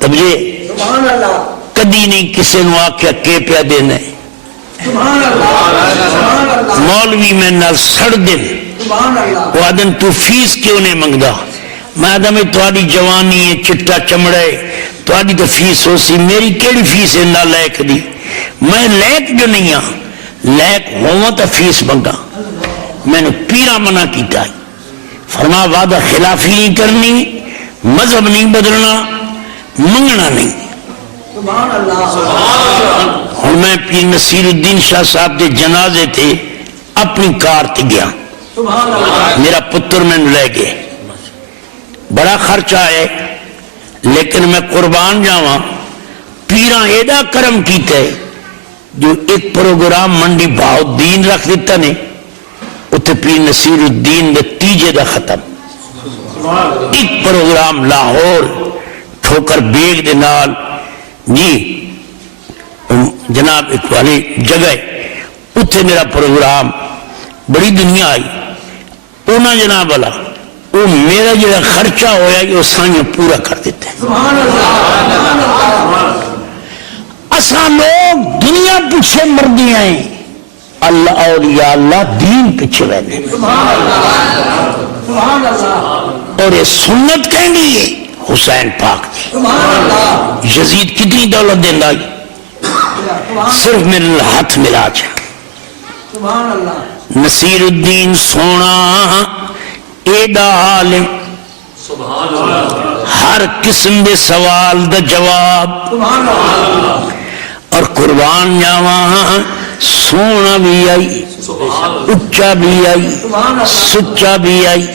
تب یہ کدی نہیں کسی نو آکھیا کہ پیا دینا مولوی میں نال سڑ دن وہ آدم تو فیس کیوں نہیں منگدا، میں آدم تھوڑی جوانی ہے چٹا چمڑے تھوڑی تو فیس ہو سی، میری کیڑی فیس ہے نہ لیک دی، میں لیک جو نہیں ہاں، لیک ہوا تو فیس منگا۔ میں نے پیرا منع کیتا ہے، فرما وعدہ خلافی نہیں کرنی، مذہب نہیں بدلنا، منگنا نہیں۔ اور میں پیر نصیر الدین شاہ صاحب دے جنازے تھے اپنی کار تے گیا، میرا پتر میں لے گئے، بڑا خرچہ ہے لیکن میں قربان جاواں، پیران ایڈا کرم کیتا ہے جو ایک پروگرام منڈی بہاؤالدین رکھ دیتا نے اتھے پیر نصیر الدین دے تیجے دا ختم، ایک پروگرام لاہور ٹھوکر بیگ دے نال جی جناب ایک والی جگہ اتھے میرا پروگرام، بڑی دنیا آئی اونا جناب والا وہ میرا جڑا خرچہ ہویا یہ سانیہ پورا کر دیتے ہیں۔ اساں لوگ دنیا پیچھے مردی آئیں، اللہ اولیاء اللہ دین پیچھے وینے، اور یہ سنت کہیں گی یہ حسین پاک دی، یزید کتنی دولت دیندہ صرف میرے ہاتھ ملا چھا۔ نصیر الدین سونا ایڈا عالم، ہر قسم دے سوال دا جواب، اور قربان جاواں سونا بھی آئی، اچھا بھی آئی، سچا بھی آئی۔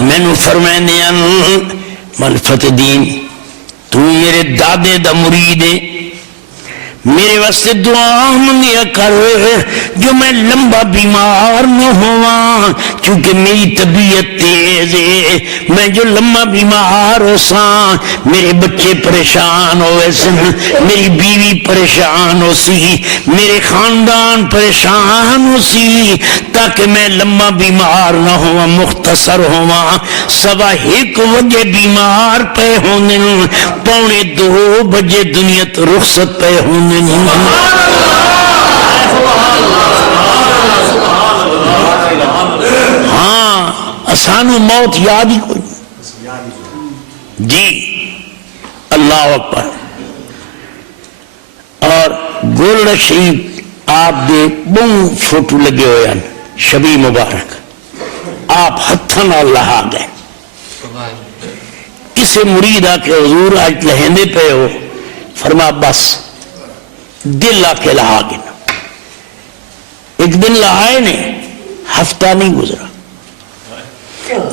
میں نو فرمائنے منفت دین تو میرے دادے دا مرید ہے، میرے واسطے دعا منگیا کر جو میں لمبا بیمار نہ ہوا، چونکہ میری طبیعت تیز ہے، میں جو لمبا بیمار ہو ساں میرے بچے پریشان ہوئے سن، میری بیوی پریشان ہو سی، میرے خاندان پریشان ہو سی، تاکہ میں لمبا بیمار نہ ہوا، مختصر ہوا، سوا ایک وجہ بیمار پہ ہونے، پونے 2 بجے دنیا تو رخصت پہ ہونے۔ ہاں اسانو موت یاد ہی کوئی جی، اللہ اکبر۔ اور گولڈ شریف آپ دے بہت فوٹو لگے ہوئے ہیں، شبی مبارک آپ ہتھن اللہ آ گئے، کسے مرید آ کے حضور آج لہندے پہ ہو، فرما بس دل آ کے لہا گنا، ایک دن لہائے نے ہفتہ نہیں گزرا،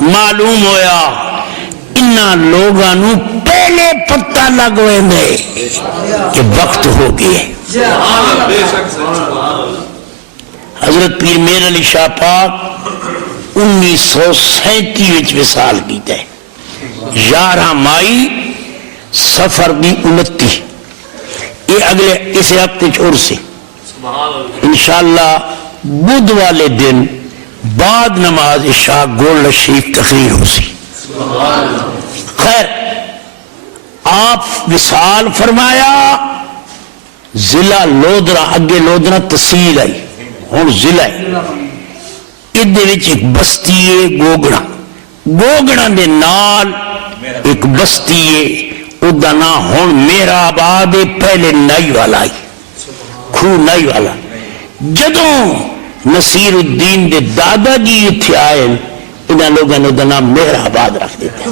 معلوم ہویا انہا لوگانو پہلے پتہ لگوے دے کہ وقت ہو گئے۔ حضرت پیر میر علی شاہ پاک 1937 وچ وصال کیتا ہے، 11 مائی سفر دی 29، یہ اگلے اسے ہفتے چھوڑ سے انشاءاللہ بدھ والے دن بعد نماز عشاء گولڈ شریف تقریر ہو سی۔ خیر آپ وصال فرمایا، ضلع لودرا، اگے لودرا تحصیل آئی ہوں ضلع ہے، ادھے وچ ایک بستی ہے گوگڑا، گوگڑا دے نال ایک بستی ہے ادا نا ہون میرا آباد پہلے نائی والا آئی، کھو نائی والا۔ جدوں نصیر الدین دے دادا جی اتھے آئے انہاں لوگوں نے ادا نام میرا آباد رکھ دیتے،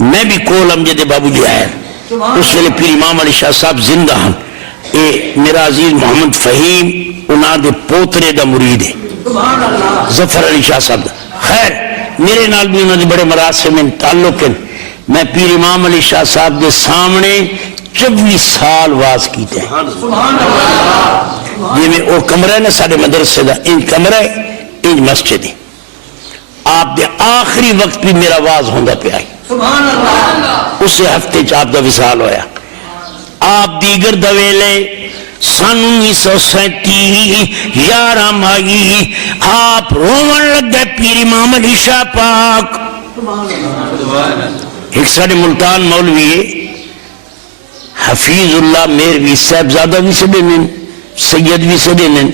میں بھی کولم جدے بابو جی آئے اس ویلے پیر امام علی شاہ صاحب زندہ ہیں. اے میرا عزیز محمد فہیم انہاں دے پوترے دا مرید ہے ظفر علی شاہ صاحب دا. خیر میرے نال بھی انہوں نے بڑے مراسم میں تعلق ہیں. میں پیر امام علی شاہ صاحب کے سامنے 24 سال واز کیتے ہیں. جی میں وہ کمرہ ہے نا سارے مدرسے دا ان کمرہ ہے ان مسجد ہے. آپ دے آخری وقت بھی میرا واز ہوندہ پہ آئی. اسے ہفتے چاپ دا وصال ہویا. آپ دیگر دویلے سن 1937 11 مائی آپ رومن لگ گئے پیر امام علی شاہ پاک. ایک سارے ملتان مولوی ہے حفیظ اللہ میروی صاحبزادہ بھی سے دینن سید بھی سے دینن.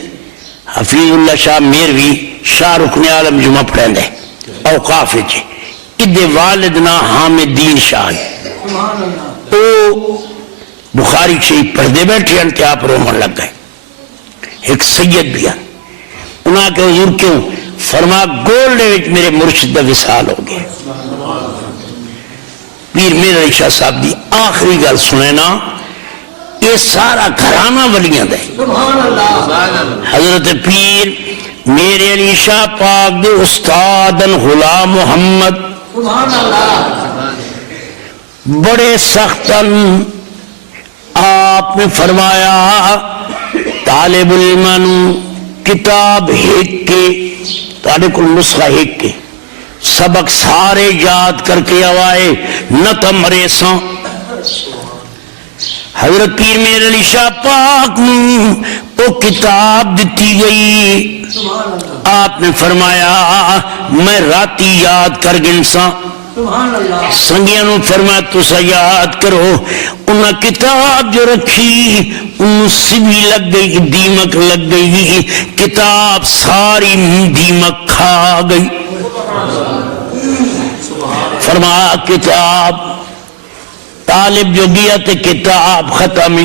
حفیظ اللہ شاہ میروی شاہ رکن عالم جمعہ پڑھیں دے اوقاف جی ادھے والدنا حامد دین شاہ او بخاری چاہی پردے بیٹھے انتے آپ رومن لگ گئے. ایک سید بھی ہیں انہاں کے حضور کیوں فرما گولڈے وچ میرے مرشد دا وصال ہو گئے. پیر میرے علی شاہ صاحب دی آخری گل سنے نا یہ سارا گھرانہ ولیاں دے. حضرت پیر میرے علی شاہ پاک دے استادن غلام محمد بڑے سختن آپ نے فرمایا طالب علم کتاب ہیک کے تارے کل نسخہ ہیک کے سبق سارے یاد کر کے آوائے نہ تمرے سان. حضرت پیر میرے علی شاہ پاک وہ کتاب دیتی گئی. آپ نے فرمایا میں راتی یاد کر گنساں. سنگیاں نو فرمایا تسا یاد کرو. انہاں کتاب جو رکھی انہوں سبی لگ گئی دیمک لگ گئی کتاب ساری دیمک کھا گئی. فرمایا کتاب طالب جو گیا تے کتاب ختم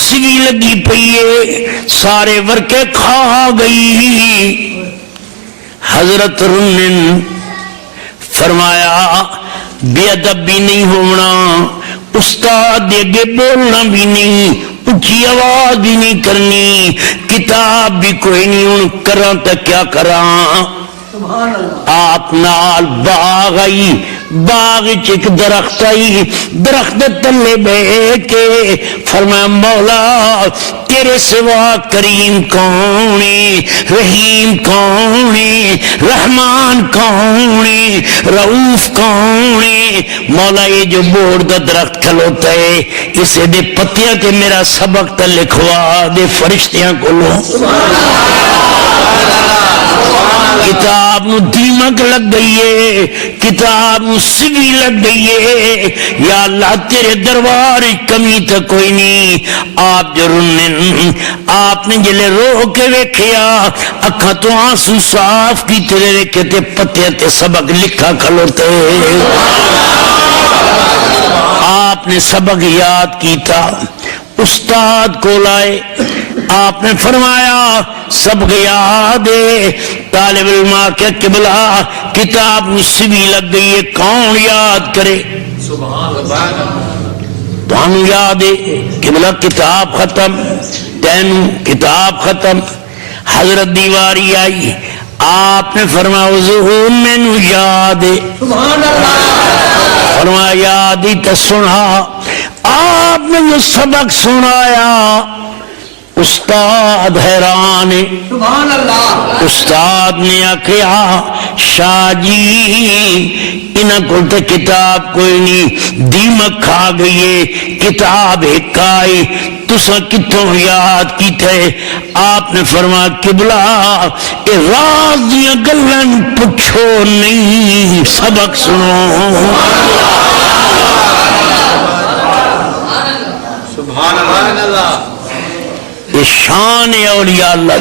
سوی لگی پئیے سارے ورکے کھا گئی. حضرت رنن فرمایا بے ادب بھی نہیں ہونا استاد دے گے بولنا بھی نہیں اچھی آواز بھی نہیں کرنی کتاب بھی کوئی نہیں ان کراں تا کیا کراں. آپ نال باغ آئی باغ ایک درخت آئی درخت تلے بیٹھ کے فرمایا مولا تیرے سوا کریم کونی رحیم کونی رحمان کونی رعوف کونی. مولا یہ جو بورڈ دا درخت کھلوتا ہے اسے دے پتیاں کے میرا سبق تا لکھوا دے فرشتیاں کو لو. کتاب نو دیمک لگ گئی ہے کتاب نو سگی لگ گئی ہے. یا اللہ تیرے دربار کمی تا کوئی نہیں. آپ جو رنن آپ نے جلے رو کے ویکھیا اکھا تو آنسو صاف کی تیرے ویکھے تے پتے تے سبق لکھا کھلوتے. آپ نے سبق یاد کیتا استاد کو لائے. آپ نے فرمایا سب یاد ہے طالب علم کے قبلہ کتاب سبی لگ گئی ہے کون یاد کرے. تو ہم یاد ہے قبلہ کتاب ختم تینوں کتاب ختم. حضرت دیواری آئی آپ نے فرمایا حضور میں نو یاد ہے فرمایا یاد ہی تو سنا. آپ نے جو سبق سنایا استاد حیران استاد نے آکھیا شاہ جی انہاں کول تے کتاب کوئی نہیں دیمک کھا گئی ہے کتاب ایک آئی تسا کتوں یاد کی تھے. آپ نے فرمایا قبلہ اے راز دیاں گلن پچھو نہیں سبق سنو. سبحان اللہ. یہ شان اولیاء اللہ.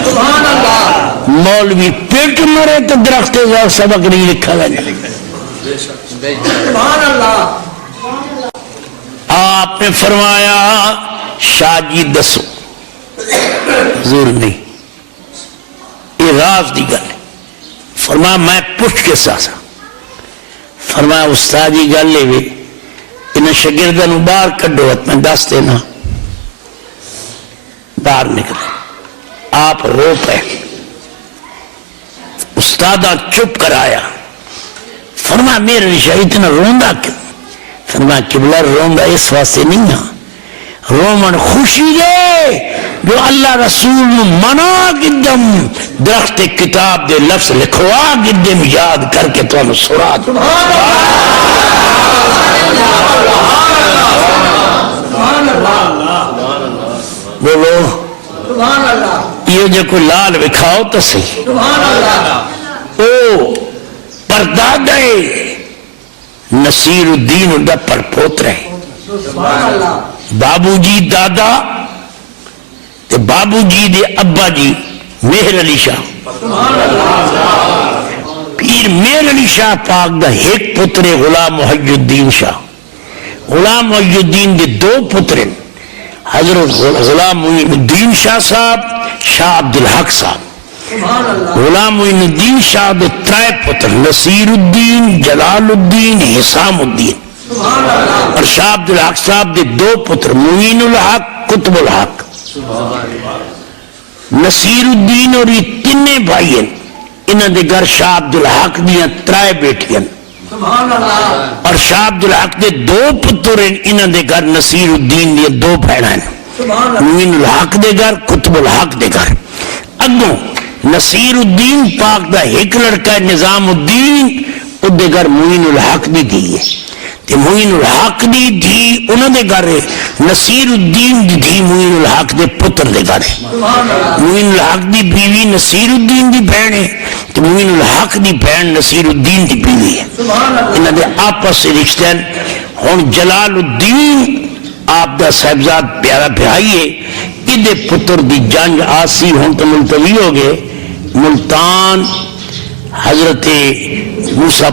مولوی پیٹ مرے تو درخت سبق نہیں لکھا گیا. آپ نے فرمایا شاہ جی دسو حضور نہیں یہ راز دی گل. فرمایا میں پوچھ کے ساسا. فرمایا استاد جی گل لے انہیں شاگردوں باہر کڈو، میں دس دینا۔ باہر نکلے، آپ رو پے، استادہ چپ کرایا، فرمایا میرے رشاہ اتنا روندا کیوں؟ فرمایا قبلہ روندا اس واسطے نہیں ہاں، رومن خوشی دے جو اللہ رسول منا گدم درخت کتاب دے لفظ لکھوا گدم یاد کر کے تو انہوں سرا دو۔ بولو یہ جو کوئی لال بکھاؤ تو صحیح۔ او پردادے نصیر الدین اندہ پر پوت رہے، بابو جی دادا تے بابو جی دے ابا جی مہر علی شاہ، پیر مہر علی شاہ پاک دا ایک پتر غلام محی الدین شاہ، غلام محی الدین دے دو پتریں، حضرت غلام محی الدین شاہ صاحب، شاہ عبدالحق صاحب۔ غلام محی الدین شاہ دے ترائے پتر نصیر الدین، جلال الدین، حسام الدین، اور شاہ عبدالحق صاحب دے دو پتر معین الحق، قطب الحق۔ نصیر الدین اور یہ تینے بھائی ہیں، انہاں دے گھر شاہ عبدالحق دیاں ترائے بیٹیاں، اور شاہ عبدالحق دے دو پتر ہیں، انہاں دے گھر نصیر الدین دیاں دو بھیڑاں ہیں، معین الحق دے گھر، قطب الحق دے گھر۔ اگوں نصیر الدین پاک دا ایک لڑکا ہے نظام الدین، او دے گھر معین الحق دی دی ہے، تے معین الحق دی دھی انہوں دے گھر ہے، نصیر الدین دی دھی معین الحق دے پتر دے گھر ہے، معین الحق دی بیوی نصیر الدین دی بہن ہے، تے معین الحق دی بہن نصیر الدین دی بیوی ہے، انہوں دے آپس سے رشتہ ہیں۔ ہون جلال الدین آپ دا صاحبزاد پیارا بھائی ہے، ادھے پتر دی جنگ آسی ہون تو ملتوی ہو گئے، ملتان حضرت موسیٰ